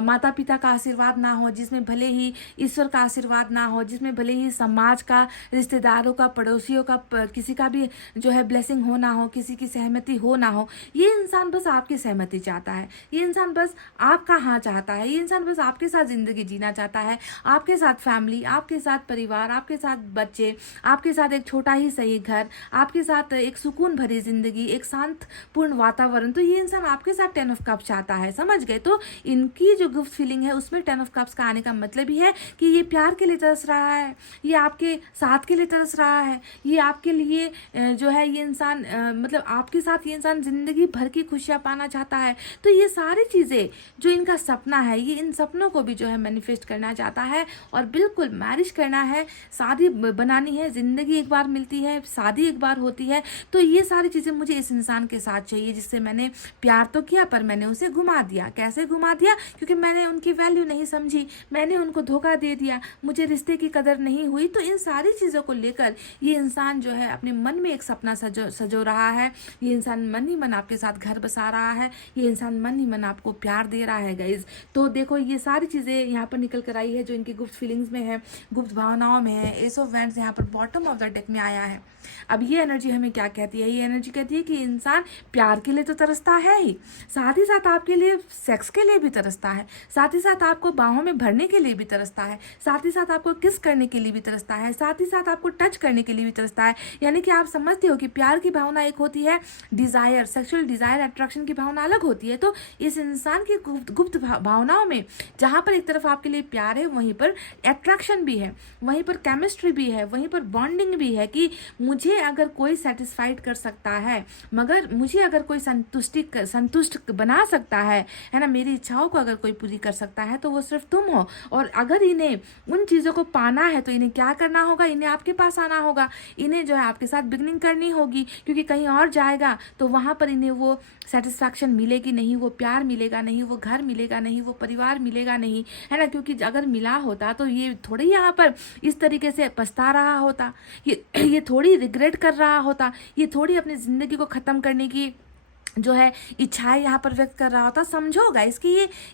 माता पिता का आशीर्वाद ना हो, जिसमें भले ही ईश्वर का आशीर्वाद ना हो, जिसमें भले ही समाज का, रिश्तेदारों का, पड़ोसियों का, किसी का भी जो है ब्लेसिंग हो ना हो, किसी की सहमति हो ना हो, ये इंसान बस आपकी सहमति चाहता है, ये इंसान बस आपका हाँ चाहता है, ये इंसान बस आपके साथ ज़िंदगी जीना चाहता है, आपके साथ फैमिली, आपके साथ परिवार, आपके साथ बच्चे, आपके साथ एक छोटा ही सही घर, आपके साथ एक सुकून भरी ज़िंदगी, एक शांतपूर्ण वातावरण। तो ये इंसान आपके साथ 10 ऑफ कप्स चाहता है, समझ गए। तो इनकी जो गिफ्ट फीलिंग है उसमें 10 ऑफ कप्स का आने का मतलब ही है कि ये प्यार के लिए तरस रहा है, ये आपके साथ के लिए तरस रहा है, ये आपके लिए जो है ये इंसान मतलब आपके साथ ये इंसान जिंदगी भर की खुशियां पाना चाहता है। तो ये सारी चीज़ें जो इनका सपना है, ये इन सपनों को भी जो है मैनिफेस्ट करना चाहता है और बिल्कुल मैरिज करना है, शादी बनानी है, ज़िंदगी एक बार मिलती है, शादी एक बार होती है। तो ये सारी चीज़ें मुझे इस इंसान के साथ चाहिए जिससे मैंने प्यार तो किया पर मैंने उसे घुमा दिया। कैसे घुमा दिया? क्योंकि मैंने उनकी वैल्यू नहीं समझी, मैंने उनको धोखा दे दिया, मुझे रिश्ते की कदर नहीं हुई। तो इन सारी चीज़ों को लेकर ये इंसान जो है अपने मन में एक सपना सजो रहा है, ये इंसान मन ही मन आपके साथ घर बसा रहा है, ये इंसान मन ही मन आपको प्यार दे रहा है गाइज। तो देखो ये सारी चीज़ें यहाँ पर निकल कर आई है जो इनकी गुप्त फीलिंग्स में है, गुप्त भावनाओं में है। एस ऑफ वैंड्स यहाँ पर बॉटम ऑफ द डेक में आया है। अब ये एनर्जी हमें क्या कहती है? ये एनर्जी कहती है कि इंसान प्यार के लिए तो तरसता है ही, साथ ही साथ आपके लिए सेक्स के लिए भी तरसता है, साथ ही साथ आपको बाहों में भरने के लिए भी तरसता है, साथ ही साथ आपको किस करने के लिए भी तरसता है, साथ ही साथ आपको टच करने के लिए भी तरसता है। यानी कि आप समझते हो कि प्यार की भावना एक होती है डिज़ायर, सेक्सुअल डिज़ायर, अट्रैक्शन की भावना अलग होती है। तो इस इंसान की गुप्त भावनाओं में जहाँ पर एक तरफ आपके लिए प्यार है, वहीं पर अट्रैक्शन भी है, वहीं पर केमिस्ट्री भी है, वहीं पर बॉन्डिंग भी है कि मुझे अगर कोई सेटिस्फाइड कर सकता है, मगर मुझे अगर कोई संतुष्ट बना सकता है ना, मेरी इच्छाओं को अगर कोई पूरी कर सकता है तो वो सिर्फ तुम हो। और अगर इन्हें उन चीज़ों को पाना है तो इन्हें क्या करना होगा? इन्हें आपके पास आना होगा, इन्हें जो है आपके साथ बिगनिंग करनी होगी, क्योंकि कहीं और जाएगा तो वहाँ पर इन्हें वो सेटिस्फैक्शन मिलेगी नहीं, वो प्यार मिलेगा नहीं, वो घर मिलेगा नहीं, वो परिवार मिलेगा नहीं, है ना। क्योंकि अगर मिला होता तो ये थोड़ी यहाँ पर इस तरीके से पछता रहा होता, ये थोड़ी रिग्रेट कर रहा होता, ये थोड़ी अपनी ज़िंदगी को ख़त्म करने की जो है इच्छाएं यहाँ पर व्यक्त कर रहा होता। समझो गाइस कि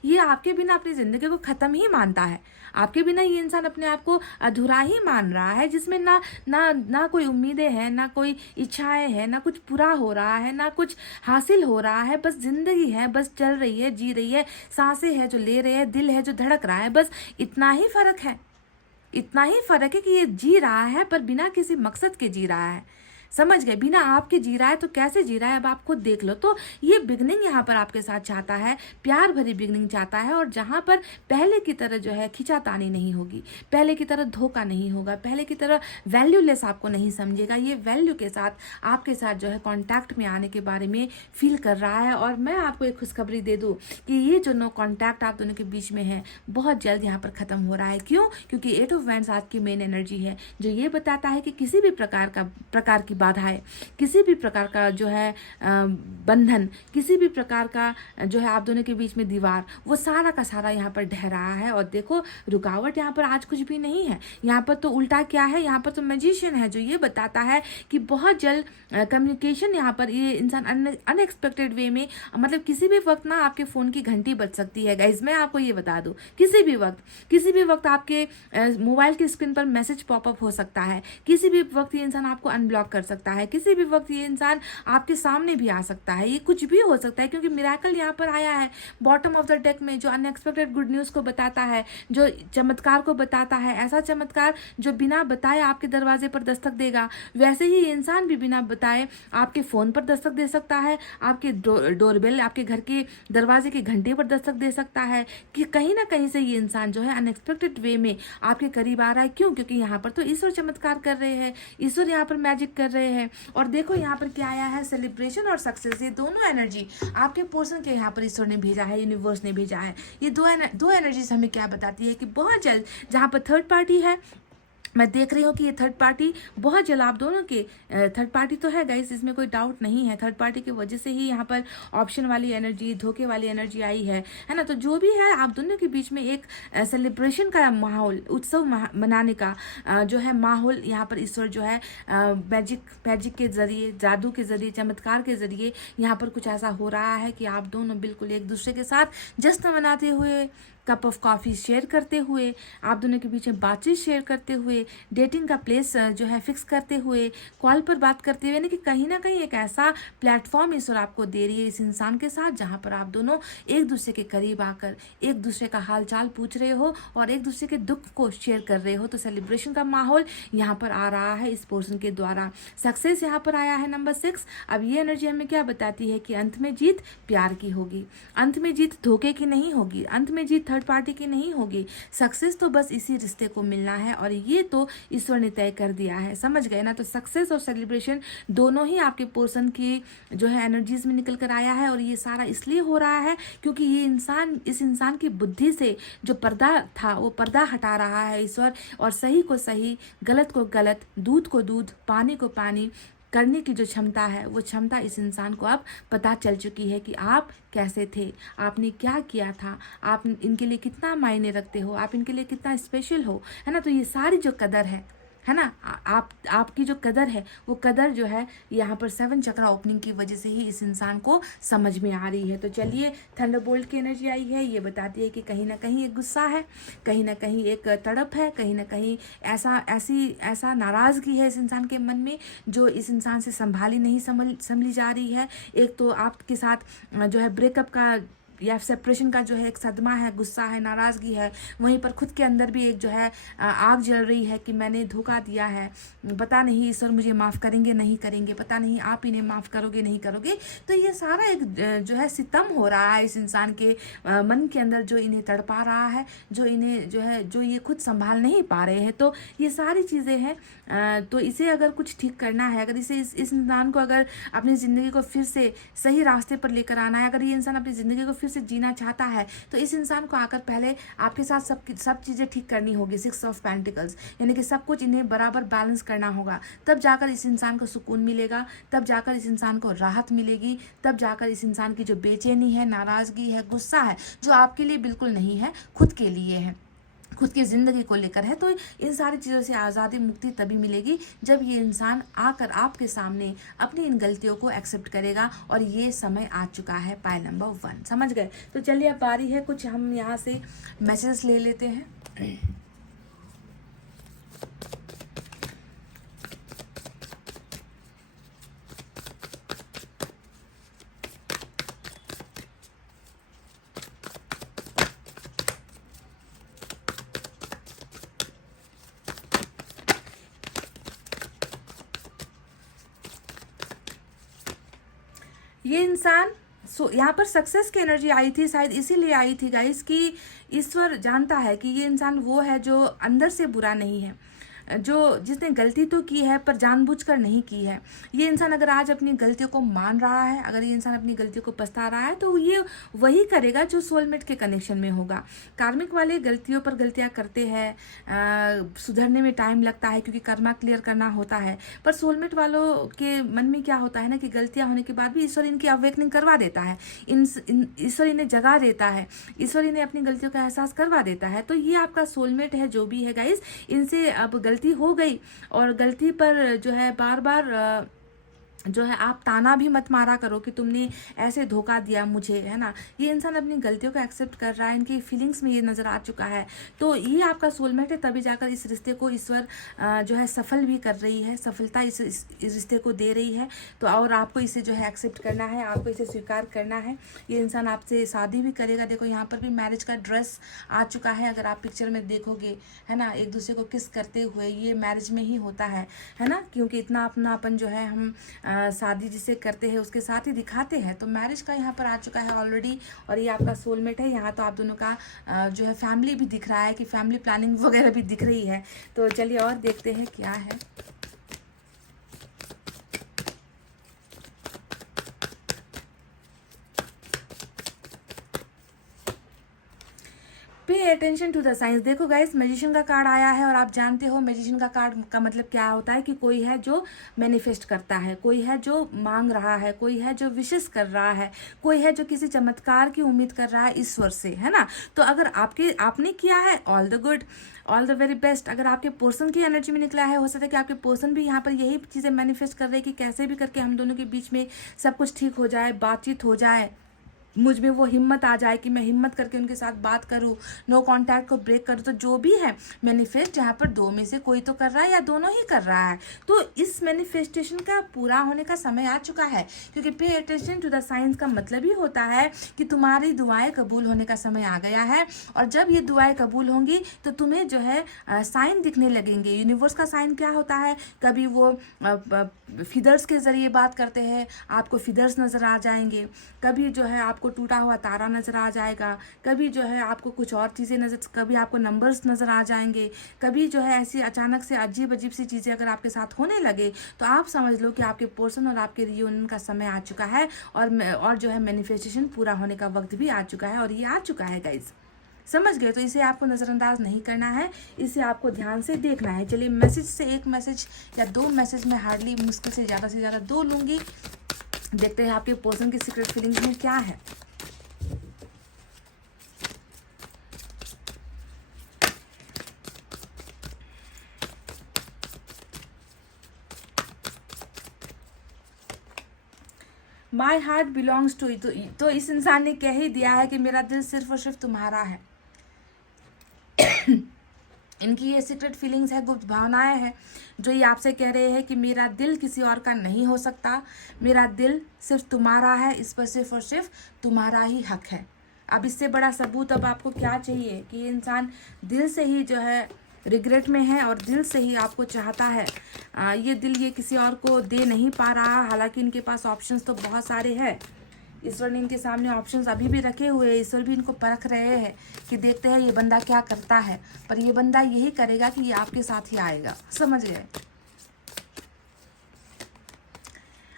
ये आपके बिना अपनी ज़िंदगी को ख़त्म ही मानता है, आपके बिना ये इंसान अपने आप को अधूरा ही मान रहा है, जिसमें ना कोई उम्मीदें हैं, ना कोई इच्छाएं हैं, ना कुछ पूरा हो रहा है, ना कुछ हासिल हो रहा है। बस ज़िंदगी है, बस चल रही है, जी रही है, सांसें हैं जो ले रहे हैं, दिल है जो धड़क रहा है, बस इतना ही फ़र्क है, इतना ही फ़र्क है कि ये जी रहा है पर बिना किसी मकसद के जी रहा है। समझ गए? बिना आपके जी रहा है तो कैसे जी रहा है, अब आप खुद देख लो। तो ये बिगनिंग यहाँ पर आपके साथ चाहता है, प्यार भरी बिगनिंग चाहता है, और जहाँ पर पहले की तरह जो है खिंचातानी नहीं होगी, पहले की तरह धोखा नहीं होगा, पहले की तरह वैल्यूलेस आपको नहीं समझेगा। ये वैल्यू के साथ आपके साथ जो है कॉन्टैक्ट में आने के बारे में फील कर रहा है। और मैं आपको एक खुशखबरी दे दूँ कि ये जो नो कॉन्टैक्ट आप दोनों के बीच में है बहुत जल्द यहाँ पर ख़त्म हो रहा है। क्यों? क्योंकि 8 ऑफ वैंड्स आज की मेन एनर्जी है जो ये बताता है कि किसी भी प्रकार की बाधाएं, किसी भी प्रकार का जो है बंधन, किसी भी प्रकार का जो है आप दोनों के बीच में दीवार, वो सारा का सारा यहाँ पर ढह रहा है। और देखो रुकावट यहाँ पर आज कुछ भी नहीं है, यहाँ पर तो उल्टा क्या है, यहाँ पर तो मैजिशियन है जो ये बताता है कि बहुत जल्द कम्युनिकेशन यहाँ पर ये इंसान अनएक्सपेक्टेड वे में, मतलब किसी भी वक्त ना आपके फ़ोन की घंटी बज सकती है गाइज। मैं आपको ये बता दूँ, किसी भी वक्त आपके मोबाइल की स्क्रीन पर मैसेज पॉपअप हो सकता है, किसी भी वक्त ये इंसान आपको अनब्लॉक कर सकता है, किसी भी वक्त ये इंसान आपके सामने भी आ सकता है, ये कुछ भी हो सकता है, क्योंकि मिराकल यहाँ पर आया है बॉटम ऑफ द डेक में, जो अनएक्सपेक्टेड गुड न्यूज़ को बताता है, जो चमत्कार को बताता है, ऐसा चमत्कार जो बिना बताए आपके दरवाजे पर दस्तक देगा। वैसे ही ये इंसान भी बिना बताए आपके फ़ोन पर दस्तक दे सकता है, आपके डोरबेल, आपके घर के दरवाजे के घंटे पर दस्तक दे सकता है, कि कहीं ना कहीं से ये इंसान जो है अनएक्सपेक्टेड वे में आपके करीब आ रहा है। क्यों? क्योंकि यहाँ पर तो ईश्वर चमत्कार कर रहे हैं, ईश्वर यहाँ पर मैजिक कर रहे हैं। और देखो यहाँ पर क्या आया है, सेलिब्रेशन और सक्सेस, ये दोनों एनर्जी आपके पर्सन के यहाँ पर ईश्वर ने भेजा है, यूनिवर्स ने भेजा है। ये दो एनर्जीज हमें क्या बताती है कि बहुत जल्द जहाँ पर थर्ड पार्टी है, मैं देख रही हूँ कि ये थर्ड पार्टी बहुत जल्द आप दोनों के, थर्ड पार्टी तो है गाइस, इसमें कोई डाउट नहीं है, थर्ड पार्टी की वजह से ही यहाँ पर ऑप्शन वाली एनर्जी, धोखे वाली एनर्जी आई है ना। तो जो भी है आप दोनों के बीच में एक सेलिब्रेशन का माहौल, उत्सव मनाने का जो है माहौल यहाँ पर ईश्वर जो है मैजिक के जरिए, जादू के जरिए, चमत्कार के जरिए यहाँ पर कुछ ऐसा हो रहा है कि आप दोनों बिल्कुल एक दूसरे के साथ जश्न मनाते हुए, कप ऑफ कॉफ़ी शेयर करते हुए, आप दोनों के बीच में बातचीत शेयर करते हुए, डेटिंग का प्लेस जो है फिक्स करते हुए, कॉल पर बात करते हुए, यानी कि कहीं ना कहीं एक ऐसा प्लेटफॉर्म ईश्वर आपको दे रही है इस इंसान के साथ, जहाँ पर आप दोनों एक दूसरे के करीब आकर एक दूसरे का हाल चाल पूछ रहे हो और एक दूसरे के दुख को शेयर कर रहे हो। तो सेलिब्रेशन का माहौल यहाँ पर आ रहा है इस पर्सन के द्वारा। सक्सेस यहाँ पर आया है नंबर 6। अब ये एनर्जी हमें क्या बताती है कि अंत में जीत प्यार की होगी, अंत में जीत धोखे की नहीं होगी, अंत में जीत थर्ड पार्टी की नहीं होगी। सक्सेस तो बस इसी रिश्ते को मिलना है और ये तो ईश्वर ने तय कर दिया है, समझ गए ना। तो सक्सेस और सेलिब्रेशन दोनों ही आपके पर्सन की जो है एनर्जीज में निकल कर आया है और ये सारा इसलिए हो रहा है क्योंकि ये इंसान, इस इंसान की बुद्धि से जो पर्दा था वो पर्दा हटा रहा है ईश्वर, और सही को सही, गलत को गलत, दूध को दूध, पानी को पानी करने की जो क्षमता है, वो क्षमता इस इंसान को अब पता चल चुकी है कि आप कैसे थे, आपने क्या किया था, आप इनके लिए कितना मायने रखते हो, आप इनके लिए कितना स्पेशल हो, है ना। तो ये सारी जो कदर है ना, आपकी जो कदर है वो कदर जो है यहाँ पर 7 चक्रा ओपनिंग की वजह से ही इस इंसान को समझ में आ रही है। तो चलिए, थंडरबोल्ट की एनर्जी आई है, ये बताती है कि कहीं ना कहीं एक गुस्सा है, कहीं ना कहीं एक तड़प है, कहीं ना कहीं ऐसा नाराज़गी है इस इंसान के मन में जो इस इंसान से संभाली नहीं संभली जा रही है। एक तो आपके साथ जो है ब्रेकअप का या सेपरेशन का जो है एक सदमा है, गुस्सा है, नाराज़गी है, वहीं पर खुद के अंदर भी एक जो है आग जल रही है कि मैंने धोखा दिया है, पता नहीं ईश्वर मुझे माफ़ करेंगे नहीं करेंगे, पता नहीं आप इन्हें माफ़ करोगे नहीं करोगे। तो ये सारा एक जो है सितम हो रहा है इस इंसान के मन के अंदर, जो इन्हें तड़पा रहा है, जो इन्हें जो है, जो ये खुद संभाल नहीं पा रहे हैं। तो ये सारी चीज़ें हैं। तो इसे अगर कुछ ठीक करना है, अगर इसे इस इंसान को अगर अपनी ज़िंदगी को फिर से सही रास्ते पर लेकर आना है, अगर ये इंसान अपनी ज़िंदगी को फिर से जीना चाहता है, तो इस इंसान को आकर पहले आपके साथ सब चीज़ें ठीक करनी होगी। 6 ऑफ पेंटिकल्स, यानी कि सब कुछ इन्हें बराबर बैलेंस करना होगा, तब जाकर इस इंसान को सुकून मिलेगा, तब जाकर इस इंसान को राहत मिलेगी, तब जाकर इस इंसान की जो बेचैनी है, नाराज़गी है, गुस्सा है, जो आपके लिए बिल्कुल नहीं है, खुद के लिए है, खुद की ज़िंदगी को लेकर है, तो इन सारी चीज़ों से आज़ादी, मुक्ति तभी मिलेगी जब ये इंसान आकर आपके सामने अपनी इन गलतियों को एक्सेप्ट करेगा। और ये समय आ चुका है पाई नंबर 1, समझ गए। तो चलिए, अब बारी है कुछ हम यहाँ से मैसेज ले लेते हैं। ये इंसान यहाँ पर सक्सेस की एनर्जी आई थी, शायद इसीलिए आई थी गाइस कि ईश्वर जानता है कि ये इंसान वो है जो अंदर से बुरा नहीं है, जिसने गलती तो की है पर जानबूझकर नहीं की है। ये इंसान अगर आज अपनी गलतियों को मान रहा है, अगर ये इंसान अपनी गलतियों को पछता रहा है, तो ये वही करेगा जो सोलमेट के कनेक्शन में होगा। कार्मिक वाले गलतियों पर गलतियां करते हैं, सुधरने में टाइम लगता है क्योंकि कर्मा क्लियर करना होता है, पर सोलमेट वालों के मन में क्या होता है ना कि गलतियां होने के बाद भी ईश्वर इनकी अवेकनिंग करवा देता है, ईश्वर इन्हें जगा देता है, ईश्वर इन्हें अपनी गलतियों का एहसास करवा देता है। तो ये आपका सोलमेट है जो भी है गाइस, इनसे अब गलती हो गई और गलती पर जो है बार बार जो है आप ताना भी मत मारा करो कि तुमने ऐसे धोखा दिया मुझे, है ना। ये इंसान अपनी गलतियों को एक्सेप्ट कर रहा है, इनकी फीलिंग्स में ये नज़र आ चुका है, तो ये आपका सोलमेट है। तभी जाकर इस रिश्ते को ईश्वर जो है सफल भी कर रही है, सफलता इस रिश्ते को दे रही है। तो और आपको इसे जो है एक्सेप्ट करना है, आपको इसे स्वीकार करना है। ये इंसान आपसे शादी भी करेगा। देखो यहाँ पर भी मैरिज का ड्रेस आ चुका है, अगर आप पिक्चर में देखोगे, है ना, एक दूसरे को किस करते हुए। ये मैरिज में ही होता है ना, क्योंकि इतना अपनापन जो है हम शादी जिसे करते हैं उसके साथ ही दिखाते हैं। तो मैरिज का यहाँ पर आ चुका है ऑलरेडी, और ये आपका सोलमेट है। यहाँ तो आप दोनों का जो है फैमिली भी दिख रहा है, कि फैमिली प्लानिंग वगैरह भी दिख रही है। तो चलिए और देखते हैं क्या है। Pay attention to the science. देखो गाइस, मैजिशियन का कार्ड आया है, और आप जानते हो मैजिशियन का कार्ड का मतलब क्या होता है, कि कोई है जो मैनिफेस्ट करता है, कोई है जो मांग रहा है, कोई है जो विशेष कर रहा है, कोई है जो किसी चमत्कार की उम्मीद कर रहा है ईश्वर से, है ना। तो अगर आपने किया है, all the good, all the very best. अगर आपके पर्सन की एनर्जी में निकला है, हो सकता है कि आपके पर्सन भी यहाँ पर यही चीज़ें मैनिफेस्ट कर रहे हैं, कि कैसे भी करके हम दोनों के बीच में सब कुछ ठीक हो जाए, बातचीत हो जाए, मुझ में वो हिम्मत आ जाए कि मैं हिम्मत करके उनके साथ बात करूं, नो कांटेक्ट को ब्रेक करूं। तो जो भी है मैनिफेस्ट, यहाँ पर दो में से कोई तो कर रहा है या दोनों ही कर रहा है। तो इस मैनिफेस्टेशन का पूरा होने का समय आ चुका है, क्योंकि पे अटेंशन टू द साइंस का मतलब ही होता है कि तुम्हारी दुआएं कबूल होने का समय आ गया है। और जब ये दुआएं कबूल होंगी तो तुम्हें जो है साइन दिखने लगेंगे। यूनिवर्स का साइन क्या होता है, कभी वो फिदर्स के ज़रिए बात करते हैं, आपको फिदर्स नज़र आ जाएंगे, कभी जो है आपको टूटा हुआ तारा नज़र आ जाएगा, कभी जो है आपको कुछ और चीज़ें नज़र, कभी आपको नंबर्स नज़र आ जाएंगे, कभी जो है ऐसी अचानक से अजीब अजीब सी चीज़ें अगर आपके साथ होने लगे, तो आप समझ लो कि आपके पर्सन और आपके रियूनियन का समय आ चुका है, और जो है मैनिफेस्टेशन पूरा होने का वक्त भी आ चुका है, और ये आ चुका है गाइज। समझ गए। तो इसे आपको नज़रअंदाज नहीं करना है, इसे आपको ध्यान से देखना है। चलिए, मैसेज से एक मैसेज या दो मैसेज में हार्डली मुश्किल से ज़्यादा दो लूँगी। देखते हैं आपके पर्सन की सीक्रेट फीलिंग्स में क्या है। My heart belongs to. तो इस इंसान ने कह ही दिया है कि मेरा दिल सिर्फ और सिर्फ तुम्हारा है। इनकी ये सीक्रेट फीलिंग्स है, गुप्त भावनाएं हैं, जो ये आपसे कह रहे हैं कि मेरा दिल किसी और का नहीं हो सकता, मेरा दिल सिर्फ तुम्हारा है, इस पर सिर्फ और सिर्फ तुम्हारा ही हक है। अब इससे बड़ा सबूत अब आपको क्या चाहिए, कि ये इंसान दिल से ही जो है रिग्रेट में है, और दिल से ही आपको चाहता है। ये दिल ये किसी और को दे नहीं पा रहा, हालांकि इनके पास ऑप्शंस तो बहुत सारे हैं। ईश्वर ने इनके सामने ऑप्शंस अभी भी रखे हुए हैं, ईश्वर भी इनको परख रहे हैं कि देखते हैं ये बंदा क्या करता है। पर ये बंदा यही करेगा कि ये आपके साथ ही आएगा। समझ गए।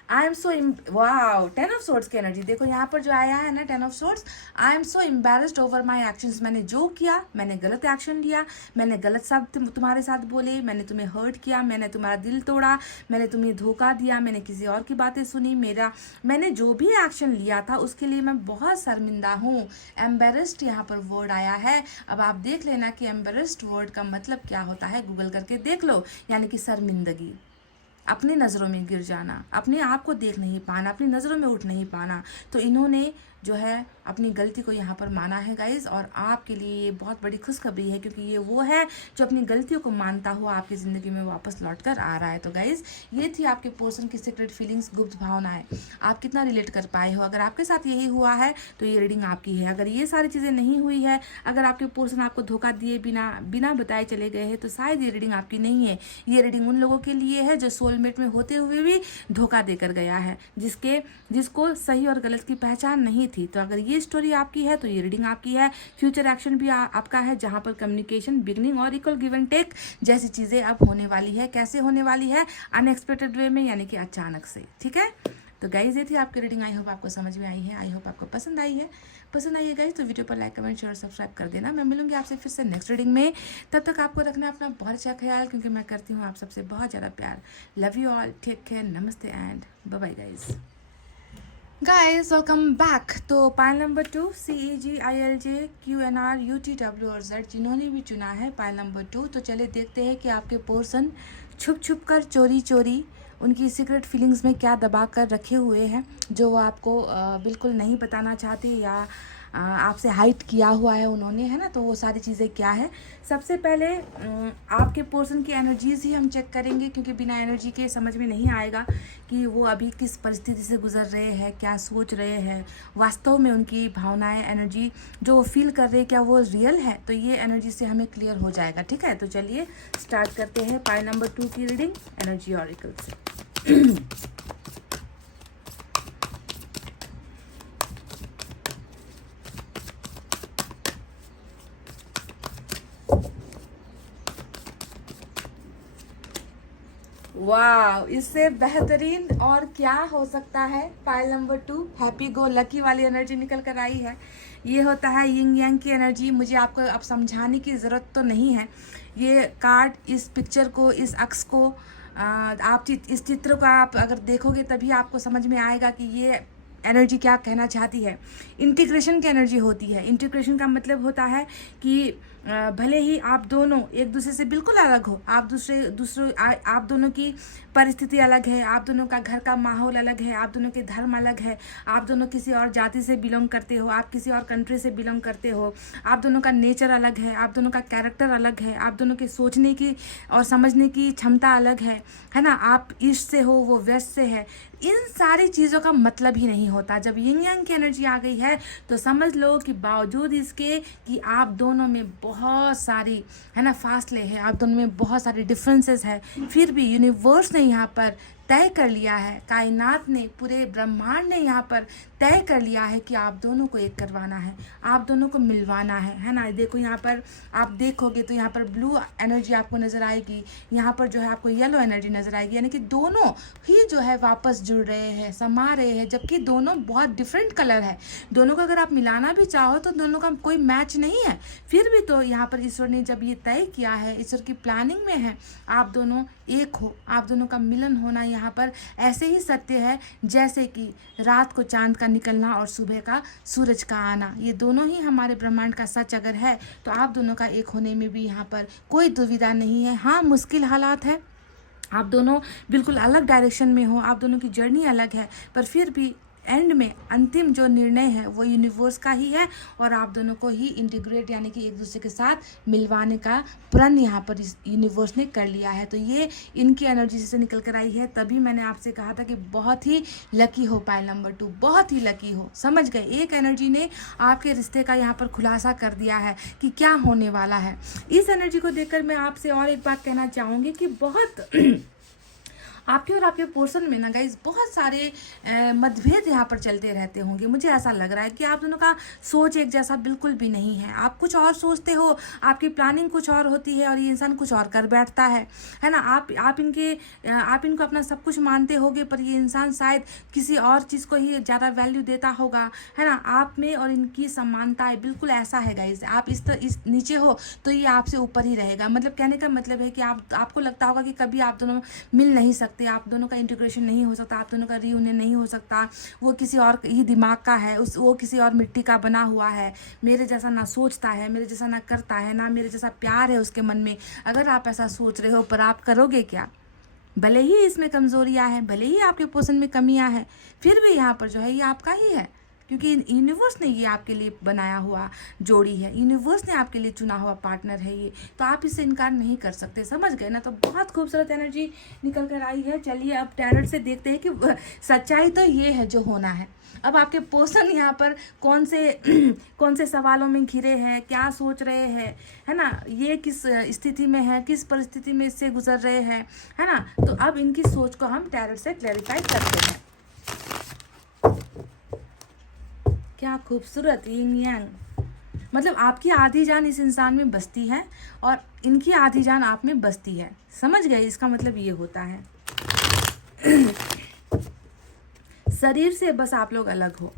I am so wow, 10 of swords की एनर्जी देखो यहाँ पर जो आया है ना, 10 of swords. I am so embarrassed over my actions. मैंने जो किया, मैंने गलत एक्शन लिया, मैंने गलत शब्द तुम्हारे साथ बोले, मैंने तुम्हें हर्ट किया, मैंने तुम्हारा दिल तोड़ा, मैंने तुम्हें धोखा दिया, मैंने किसी और की बातें सुनी, मैंने जो भी एक्शन लिया था उसके लिए मैं बहुत शर्मिंदा हूँ। एम्बेरस्ड यहाँ पर वर्ड आया है। अब आप देख लेना कि एम्बेरस्ड वर्ड का मतलब क्या होता है, गूगल करके देख लो। यानी कि शर्मिंदगी, अपनी नज़रों में गिर जाना, अपने आप को देख नहीं पाना, अपनी नज़रों में उठ नहीं पाना। तो इन्होंने जो है अपनी गलती को यहाँ पर माना है गाइज, और आपके लिए ये बहुत बड़ी खुशखबरी है, क्योंकि ये वो है जो अपनी गलतियों को मानता हुआ आपकी ज़िंदगी में वापस लौट कर आ रहा है। तो गाइज, ये थी आपके पर्सन की सीक्रेट फीलिंग्स, गुप्त भावनाएं। आप कितना रिलेट कर पाए हो। अगर आपके साथ यही हुआ है तो ये रीडिंग आपकी है। अगर ये सारी चीज़ें नहीं हुई है, अगर आपके पर्सन आपको धोखा दिए बिना बताए चले गए हैं, तो शायद ये रीडिंग आपकी नहीं है। ये रीडिंग उन लोगों के लिए है जो सोलमेट में होते हुए भी धोखा देकर गया है, जिसको सही और गलत की पहचान नहीं थी। तो अगर ये स्टोरी आपकी है तो ये रीडिंग आपकी है। फ्यूचर एक्शन भी आपका है, जहां पर कम्युनिकेशन, बिगनिंग और इक्वल गिव एंड टेक जैसी चीज़ें अब होने वाली है। कैसे होने वाली है? अनएक्सपेक्टेड वे में, यानी कि अचानक से। ठीक है, तो गाइज ये थी आपकी रीडिंग। आई होप आपको समझ में आई है, आई होप आपको पसंद आई है गाइज। तो वीडियो पर लाइक, कमेंट, शेयर और सब्सक्राइब कर देना। मैं मिलूंगी आपसे फिर से नेक्स्ट रीडिंग में। तब तक आपको रखना अपना बहुत अच्छा ख्याल, क्योंकि मैं करती हूँ आप सबसे बहुत ज़्यादा प्यार। Love you all, take care, नमस्ते and bye bye guys. Guys welcome back. तो pile number 2, CEG, ILJ, QNR, UTW और Z जिन्होंने भी चुना है पाइल नंबर 2, तो चले देखते हैं कि आपके पर्सन छुप कर चोरी उनकी सीक्रेट फीलिंग्स में क्या दबा कर रखे हुए हैं जो वो आपको बिल्कुल नहीं बताना चाहते, या आपसे हाइड किया हुआ है उन्होंने, है ना। तो वो सारी चीज़ें क्या है, सबसे पहले आपके पर्सन की एनर्जीज़ ही हम चेक करेंगे, क्योंकि बिना एनर्जी के समझ में नहीं आएगा कि वो अभी किस परिस्थिति से गुजर रहे हैं, क्या सोच रहे हैं, वास्तव में उनकी भावनाएं, एनर्जी जो वो फील कर रहे हैं क्या वो रियल है। तो ये एनर्जी से हमें क्लियर हो जाएगा, ठीक है। तो चलिए स्टार्ट करते हैं पाइल नंबर 2 की रीडिंग एनर्जी ऑरिकल से। वाह, इससे बेहतरीन और क्या हो सकता है। Pile number 2 happy go lucky वाली एनर्जी निकल कर आई है। ये होता है यिंग यांग की एनर्जी। मुझे आपको अब समझाने की ज़रूरत तो नहीं है। ये कार्ड, इस पिक्चर को, इस अक्स को, आप इस चित्र को आप अगर देखोगे तभी आपको समझ में आएगा कि ये एनर्जी क्या कहना चाहती है। इंटीग्रेशन की एनर्जी होती है। इंटीग्रेशन का मतलब होता है कि भले ही आप दोनों एक दूसरे से बिल्कुल अलग हो, आप आप दोनों की परिस्थिति अलग है, आप दोनों का घर का माहौल अलग है, आप दोनों के धर्म अलग है, आप दोनों किसी और जाति से बिलोंग करते हो, आप किसी और कंट्री से बिलोंग करते हो, आप दोनों का नेचर अलग है, आप दोनों का कैरेक्टर अलग है, आप दोनों के सोचने की और समझने की क्षमता अलग है ना। आप ईस्ट से हो, वो वेस्ट से है। इन सारी चीज़ों का मतलब ही नहीं होता। जब यिंग यांग की एनर्जी आ गई है तो समझ लो कि बावजूद इसके कि आप दोनों में बहुत सारी, है ना, फासले हैं, आप दोनों में बहुत सारी डिफरेंसेस है, फिर भी यूनिवर्स ने यहाँ पर तय कर लिया है, कायनात ने, पूरे ब्रह्मांड ने यहाँ पर तय कर लिया है कि आप दोनों को एक करवाना है, आप दोनों को मिलवाना है ना। देखो यहाँ पर आप देखोगे तो यहाँ पर ब्लू एनर्जी आपको नज़र आएगी, यहाँ पर जो है आपको येलो एनर्जी नज़र आएगी, यानी कि दोनों ही जो है वापस जुड़ रहे हैं, समा रहे हैं, जबकि दोनों बहुत डिफरेंट कलर है। दोनों को अगर आप मिलाना भी चाहो तो दोनों का कोई मैच नहीं है, फिर भी तो यहाँ पर ईश्वर ने जब ये तय किया है, ईश्वर की प्लानिंग में है, आप दोनों एक हो, आप दोनों का मिलन होना यहाँ पर ऐसे ही सत्य है जैसे कि रात को चांद का निकलना और सुबह का सूरज का आना। ये दोनों ही हमारे ब्रह्मांड का सच अगर है तो आप दोनों का एक होने में भी यहाँ पर कोई दुविधा नहीं है। हाँ, मुश्किल हालात है, आप दोनों बिल्कुल अलग डायरेक्शन में हो, आप दोनों की जर्नी अलग है, पर फिर भी एंड में अंतिम जो निर्णय है वो यूनिवर्स का ही है और आप दोनों को ही इंटीग्रेट यानी कि एक दूसरे के साथ मिलवाने का प्रण यहाँ पर इस यूनिवर्स ने कर लिया है। तो ये इनकी एनर्जी से निकल कर आई है, तभी मैंने आपसे कहा था कि बहुत ही लकी हो पाइल नंबर 2, बहुत ही लकी हो। समझ गए, एक एनर्जी ने आपके रिश्ते का यहाँ पर खुलासा कर दिया है कि क्या होने वाला है। इस एनर्जी को देखकर मैं आपसे और एक बात कहना चाहूँगी कि बहुत आपके और आपके पर्सन में ना गाइज बहुत सारे मतभेद यहाँ पर चलते रहते होंगे। मुझे ऐसा लग रहा है कि आप दोनों का सोच एक जैसा बिल्कुल भी नहीं है। आप कुछ और सोचते हो, आपकी प्लानिंग कुछ और होती है और ये इंसान कुछ और कर बैठता है ना। आप इनको अपना सब कुछ मानते होगे, पर ये इंसान शायद किसी और चीज़ को ही ज़्यादा वैल्यू देता होगा, है ना। आप में और इनकी समानताएं बिल्कुल ऐसा है गाइज, आप इस नीचे हो तो ये आपसे ऊपर ही रहेगा। मतलब कहने का मतलब है कि आपको लगता होगा कि कभी आप दोनों मिल नहीं सकते, आप दोनों का इंटीग्रेशन नहीं हो सकता, आप दोनों का रीयूनियन नहीं हो सकता, वो किसी और ही दिमाग का है, वो किसी और मिट्टी का बना हुआ है, मेरे जैसा ना सोचता है, मेरे जैसा ना करता है, ना मेरे जैसा प्यार है उसके मन में। अगर आप ऐसा सोच रहे हो, पर आप करोगे क्या? भले ही इसमें कमजोरियां हैं, भले ही आपके पोषण में कमियां हैं, फिर भी यहाँ पर जो है ये आपका ही है, क्योंकि यूनिवर्स ने ये आपके लिए बनाया हुआ जोड़ी है, यूनिवर्स ने आपके लिए चुना हुआ पार्टनर है ये, तो आप इससे इनकार नहीं कर सकते। समझ गए ना। तो बहुत खूबसूरत एनर्जी निकल कर आई है। चलिए अब टैरोट से देखते हैं कि सच्चाई तो ये है जो होना है। अब आपके पर्सन यहाँ पर कौन से सवालों में घिरे हैं, क्या सोच रहे हैं, है ना, ये किस स्थिति में है, किस परिस्थिति में इससे गुजर रहे हैं, है ना। तो अब इनकी सोच को हम टैरोट से क्लैरिफाई करते हैं। क्या खूबसूरत यिंग यांग, मतलब आपकी आधी जान इस इंसान में बसती है और इनकी आधी जान आप में बसती है। समझ गए, इसका मतलब ये होता है शरीर से बस आप लोग अलग हो,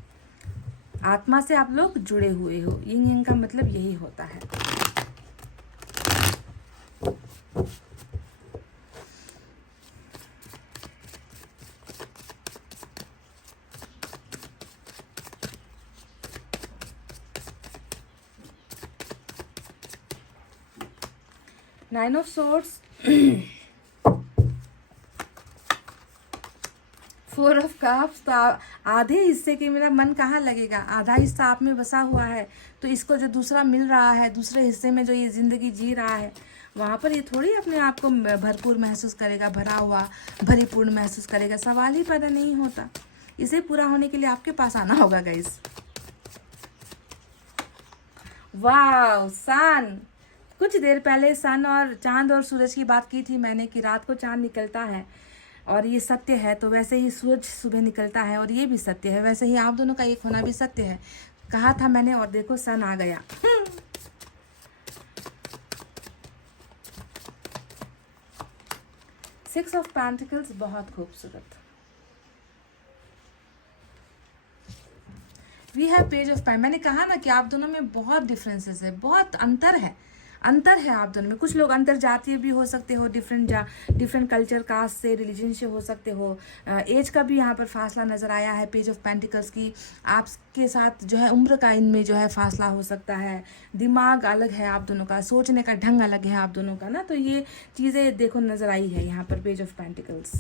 आत्मा से आप लोग जुड़े हुए हो। यिंग यांग का मतलब यही होता है। Nine of swords, four of cups, तो आधे हिस्से के मेरा मन कहाँ लगेगा, आधा हिस्सा आप में बसा हुआ है, तो इसको जो दूसरा मिल रहा है, दूसरे हिस्से में जो ये ज़िंदगी जी रहा है, वहाँ पर ये थोड़ी अपने आप को भरपूर महसूस करेगा, भरा हुआ भरीपूर्ण महसूस करेगा, सवाल ही पैदा नहीं होता। इसे पूरा होने के लिए आपके पास आना होगा गाइस। वाह, सन, कुछ देर पहले सन और चांद और सूरज की बात की थी मैंने कि रात को चांद निकलता है और ये सत्य है, तो वैसे ही सूरज सुबह निकलता है और ये भी सत्य है, वैसे ही आप दोनों का एक होना भी सत्य है, कहा था मैंने, और देखो सन आ गया। 6 ऑफ पेंटिकल्स, बहुत खूबसूरत। We have page of pen. मैंने कहा ना कि आप दोनों में बहुत डिफरेंसेस है, बहुत अंतर है, अंतर है आप दोनों में। कुछ लोग अंतर जातीय भी हो सकते हो, डिफरेंट कल्चर, कास्ट से, रिलीजन से हो सकते हो, एज का भी यहाँ पर फासला नज़र आया है पेज ऑफ पेंटिकल्स की। आपके साथ जो है उम्र का इनमें जो है फासला हो सकता है, दिमाग अलग है आप दोनों का, सोचने का ढंग अलग है आप दोनों का ना, तो ये चीज़ें देखो नज़र आई है यहाँ पर page of pentacles.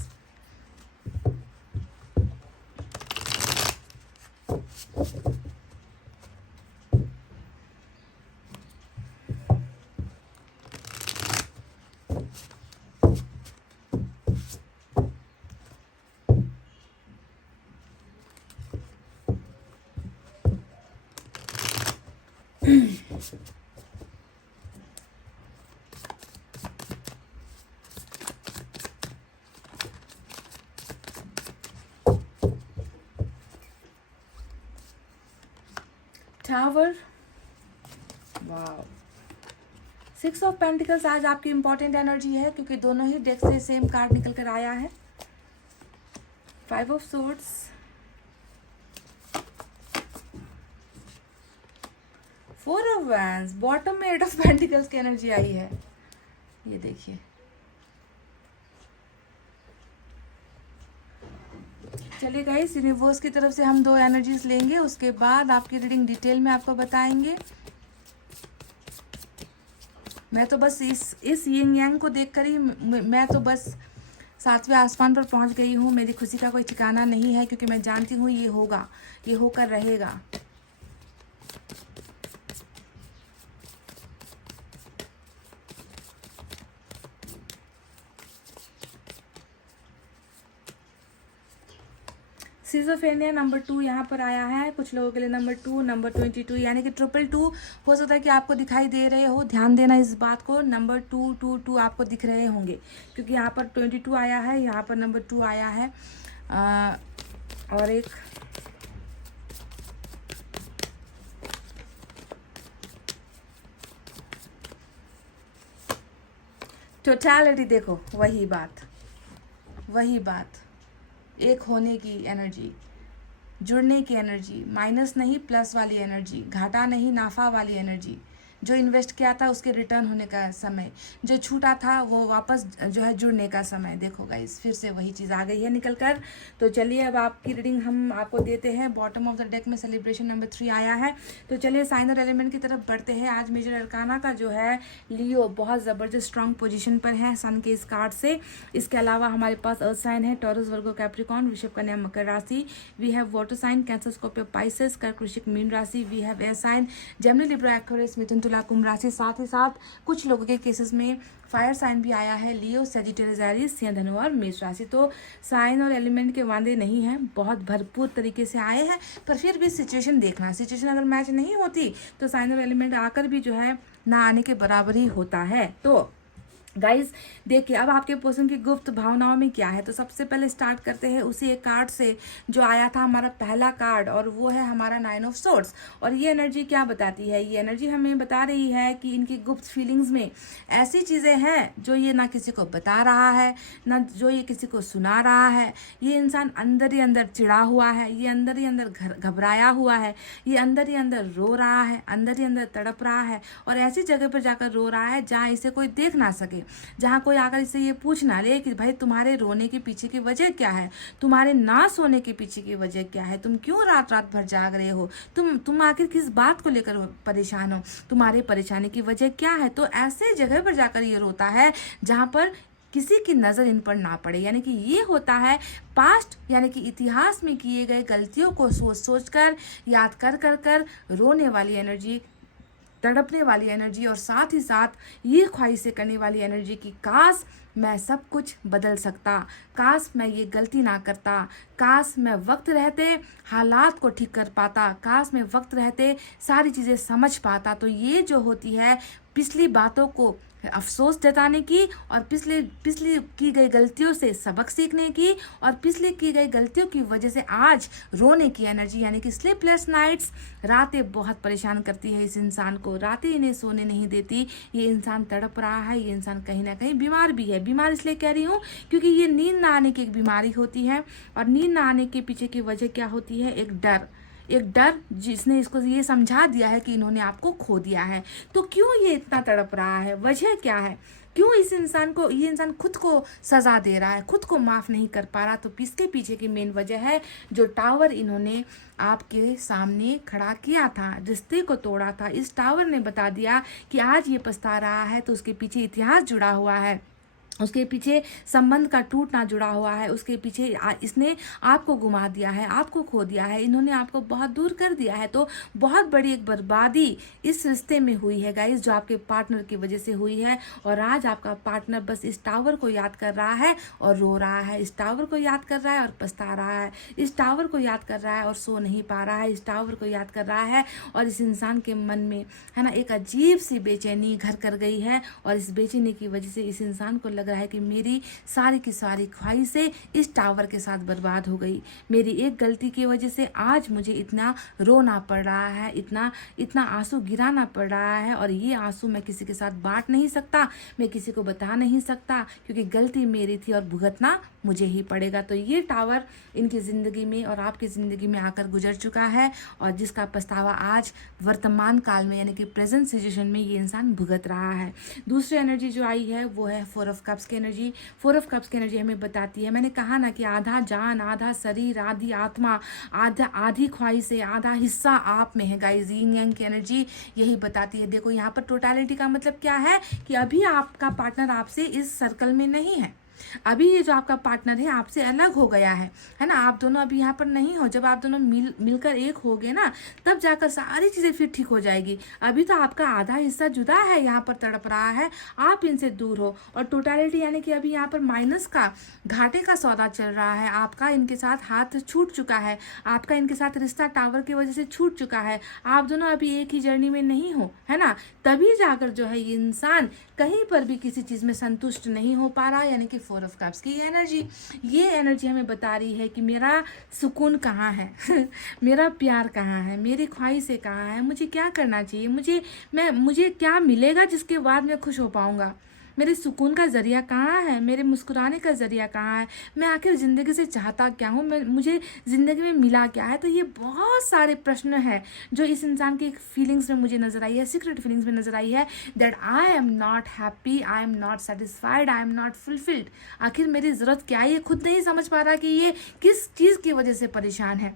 Tower, wow, 6 of pentacles आज आपकी इंपॉर्टेंट एनर्जी है क्योंकि दोनों ही डेक से सेम कार्ड निकल कर आया है। 5 of swords, 4 of wands, bottom में 8 ऑफ पेंटिकल्स की एनर्जी आई है, ये देखिए। चलिए गाइस, यूनिवर्स की तरफ से हम 2 एनर्जीज लेंगे, उसके बाद आपकी रीडिंग डिटेल में आपको बताएंगे। मैं तो बस इस यिंग यांग को देखकर ही मैं तो बस 7वें आसमान पर पहुंच गई हूँ। मेरी खुशी का कोई ठिकाना नहीं है क्योंकि मैं जानती हूँ ये होगा, ये होकर रहेगा। सिजोफेनिया नंबर 2 यहाँ पर आया है, कुछ लोगों के लिए नंबर 2, नंबर 22, यानी कि 222 हो सकता है कि आपको दिखाई दे रहे हो। ध्यान देना इस बात को, नंबर 222 आपको दिख रहे होंगे क्योंकि यहाँ पर 22 आया है, यहाँ पर नंबर 2 आया है। और एक टोटलिटी, देखो वही बात, एक होने की एनर्जी, जुड़ने की एनर्जी, माइनस नहीं प्लस वाली एनर्जी, घाटा नहीं नाफा वाली एनर्जी, जो इन्वेस्ट किया था उसके रिटर्न होने का समय, जो छूटा था वो वापस जो है जुड़ने का समय। देखो गाइस, फिर से वही चीज़ आ गई है निकल कर। तो चलिए अब आपकी रीडिंग हम आपको देते हैं। बॉटम ऑफ द डेक में सेलिब्रेशन नंबर 3 आया है, तो चलिए साइन और एलिमेंट की तरफ बढ़ते हैं। आज मेजर अरकाना का जो है लियो बहुत ज़बरदस्त स्ट्रॉन्ग पोजीशन पर है सन के इस कार्ड से। इसके अलावा हमारे पास अर्थ साइन है, टॉरस, वर्गो, कैप्रिकॉर्न, वृषभ, कन्या, मकर राशि। We have water sign, Cancer, Scorpio, Pisces, कर्क, वृश्चिक, मीन राशि। We have air sign, Gemini, Libra, Aquarius, मिथुन, तुला, कुंभ राशि। साथ ही साथ कुछ लोगों के केसेस में फायर साइन भी आया है, लियो, सेजिटेरियस, एरीज, सिंह, धनु और मेष राशि। तो साइन और एलिमेंट के वादे नहीं हैं, बहुत भरपूर तरीके से आए हैं, पर फिर भी सिचुएशन देखना, सिचुएशन अगर मैच नहीं होती तो साइन और एलिमेंट आकर भी जो है ना आने के बराबर ही होता है। तो गाइज देखिए अब आपके पर्सन की गुप्त भावनाओं में क्या है, तो सबसे पहले स्टार्ट करते हैं उसी एक कार्ड से जो आया था हमारा पहला कार्ड, और वो है हमारा 9 ऑफ सोर्ड्स। और ये एनर्जी क्या बताती है, ये एनर्जी हमें बता रही है कि इनकी गुप्त फीलिंग्स में ऐसी चीज़ें हैं जो ये ना किसी को बता रहा है, ना जो ये किसी को सुना रहा है। ये इंसान अंदर ही अंदर चिढ़ा हुआ है, ये अंदर ही अंदर घबराया हुआ है, ये अंदर ही अंदर रो रहा है, अंदर ही अंदर तड़प रहा है, और ऐसी जगह पर जाकर रो रहा है जहाँ इसे कोई देख ना सके, जहाँ कोई आकर इससे ये पूछ ना ले कि भाई तुम्हारे रोने के पीछे की वजह क्या है, तुम्हारे ना सोने के पीछे की वजह क्या है, तुम क्यों रात रात भर जाग रहे हो, तुम आखिर किस बात को लेकर परेशान हो, तुम्हारे परेशानी की वजह क्या है। तो ऐसे जगह पर जाकर ये रोता है जहाँ पर किसी की नज़र इन पर ना पड़े। यानी कि ये होता है पास्ट, यानी कि इतिहास में किए गए गलतियों को सोच सोच कर, याद कर कर कर रोने वाली एनर्जी, तड़पने वाली एनर्जी, और साथ ही साथ ये ख्वाहिशें करने वाली एनर्जी की काश मैं सब कुछ बदल सकता, काश मैं ये गलती ना करता, काश मैं वक्त रहते हालात को ठीक कर पाता, काश मैं वक्त रहते सारी चीज़ें समझ पाता। तो ये जो होती है पिछली बातों को अफसोस जताने की, और पिछले पिछली की गई गलतियों से सबक सीखने की, और पिछले की गई गलतियों की वजह से आज रोने की एनर्जी, यानी कि स्लीपलेस नाइट्स। रातें बहुत परेशान करती है इस इंसान को, रातें इन्हें सोने नहीं देती। ये इंसान तड़प रहा है, ये इंसान कहीं ना कहीं बीमार भी है। बीमार इसलिए कह रही हूँ क्योंकि ये नींद ना आने की एक बीमारी होती है, और नींद ना आने के पीछे की वजह क्या होती है? एक डर जिसने इसको ये समझा दिया है कि इन्होंने आपको खो दिया है। तो क्यों ये इतना तड़प रहा है? वजह क्या है? क्यों इस इंसान को, ये इंसान खुद को सजा दे रहा है, खुद को माफ़ नहीं कर पा रहा? तो इसके पीछे की मेन वजह है जो टावर इन्होंने आपके सामने खड़ा किया था, रिश्ते को तोड़ा था। इस टावर ने बता दिया कि आज ये पछता रहा है, तो उसके पीछे इतिहास जुड़ा हुआ है, उसके पीछे संबंध का टूटना जुड़ा हुआ है, उसके पीछे इसने आपको गुमा दिया है, आपको खो दिया है, इन्होंने आपको बहुत दूर कर दिया है। तो बहुत बड़ी एक बर्बादी इस रिश्ते में हुई है गाइस, जो आपके पार्टनर की वजह से हुई है। और आज आपका पार्टनर बस इस टावर को याद कर रहा है और रो रहा है, इस टावर को याद कर रहा है और पछता रहा है, इस टावर को याद कर रहा है और सो नहीं पा रहा है, इस टावर को याद कर रहा है। और इस इंसान के मन में है ना एक अजीब सी बेचैनी घर कर गई है, और इस बेचैनी की वजह से इस इंसान को लग रहा है कि मेरी सारी की सारी ख्वाहिशें इस टावर के साथ बर्बाद हो गई। मेरी एक गलती की वजह से आज मुझे इतना रोना पड़ रहा है, इतना इतना आंसू गिराना पड़ रहा है, और ये आंसू मैं किसी के साथ बांट नहीं सकता, मैं किसी को बता नहीं सकता, क्योंकि गलती मेरी थी और भुगतना मुझे ही पड़ेगा। तो ये टावर इनकी ज़िंदगी में और आपकी ज़िंदगी में आकर गुजर चुका है, और जिसका पछतावा आज वर्तमान काल में यानी कि प्रेजेंट सिचुएशन में ये इंसान भुगत रहा है। दूसरी एनर्जी जो आई है वो है 4 ऑफ कप्स की एनर्जी। 4 ऑफ कप्स की एनर्जी हमें बताती है, मैंने कहा ना कि आधा जान, आधा शरीर, आधी आत्मा, आधी ख्वाहिशें, आधा हिस्सा आप में है गाइस। यिंग यांग की एनर्जी यही बताती है। देखो यहाँ पर टोटलिटी का मतलब क्या है कि अभी आपका पार्टनर आपसे इस सर्कल में नहीं है, अभी ये जो आपका पार्टनर है आपसे अलग हो गया है ना। आप दोनों अभी यहाँ पर नहीं हो। जब आप दोनों मिलकर एक होगे ना, तब जाकर सारी चीज़ें फिर ठीक हो जाएगी। अभी तो आपका आधा हिस्सा जुदा है, यहाँ पर तड़प रहा है, आप इनसे दूर हो। और टोटलिटी यानी कि अभी यहाँ पर माइनस का, घाटे का सौदा चल रहा है। आपका इनके साथ हाथ छूट चुका है, आपका इनके साथ रिश्ता टावर की वजह से छूट चुका है। आप दोनों अभी एक ही जर्नी में नहीं हो, है ना। तभी जाकर जो है ये इंसान कहीं पर भी किसी चीज़ में संतुष्ट नहीं हो पा रहा, यानी कि 4 ऑफ कप्स की एनर्जी। ये एनर्जी हमें बता रही है कि मेरा सुकून कहाँ है मेरा प्यार कहाँ है, मेरी ख्वाहिशें कहाँ है, मुझे क्या करना चाहिए, मुझे क्या मिलेगा जिसके बाद मैं खुश हो पाऊँगा, मेरे सुकून का ज़रिया कहाँ है, मेरे मुस्कुराने का ज़रिया कहाँ है, मैं आखिर ज़िंदगी से चाहता क्या हूँ, मुझे ज़िंदगी में मिला क्या है। तो ये बहुत सारे प्रश्न हैं जो इस इंसान की फीलिंग्स में मुझे नज़र आई है, सीक्रेट फीलिंग्स में नज़र आई है, that I am not happy, I am not satisfied, I am not fulfilled. आखिर मेरी ज़रूरत क्या है, ये खुद नहीं समझ पा रहा कि ये किस चीज़ की वजह से परेशान है,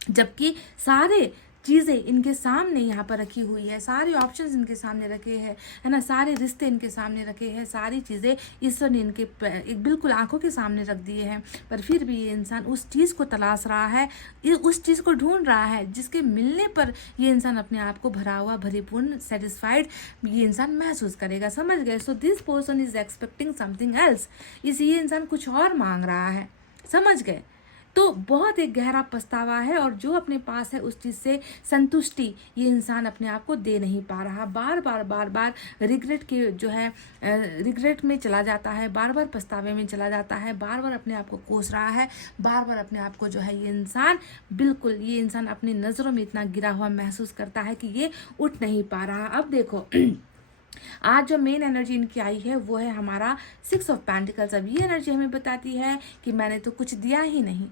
जबकि सारे चीज़ें इनके सामने यहाँ पर रखी हुई है, सारे ऑप्शंस इनके सामने रखे हैं, है ना, सारे रिश्ते इनके सामने रखे हैं, सारी चीज़ें ईश्वर ने इनके एक बिल्कुल आंखों के सामने रख दिए हैं। पर फिर भी ये इंसान उस चीज़ को तलाश रहा है, उस चीज़ को ढूंढ रहा है जिसके मिलने पर ये इंसान अपने आप को भरा हुआ, भरीपूर्ण, सेटिस्फाइड ये इंसान महसूस करेगा। समझ गए? So this person is expecting something else. ये इंसान कुछ और मांग रहा है, समझ गए? तो बहुत एक गहरा पछतावा है, और जो अपने पास है उस चीज़ से संतुष्टि ये इंसान अपने आप को दे नहीं पा रहा। बार बार रिग्रेट के जो है रिग्रेट में चला जाता है, बार बार पछतावे में चला जाता है, बार बार अपने आप को कोस रहा है, बार बार अपने आप को जो है ये इंसान अपनी नज़रों में इतना गिरा हुआ महसूस करता है कि ये उठ नहीं पा रहा। अब देखो आज जो मेन एनर्जी इनकी आई है वो है हमारा 6 ऑफ पेंटिकल्स। अब ये एनर्जी हमें बताती है कि मैंने तो कुछ दिया ही नहीं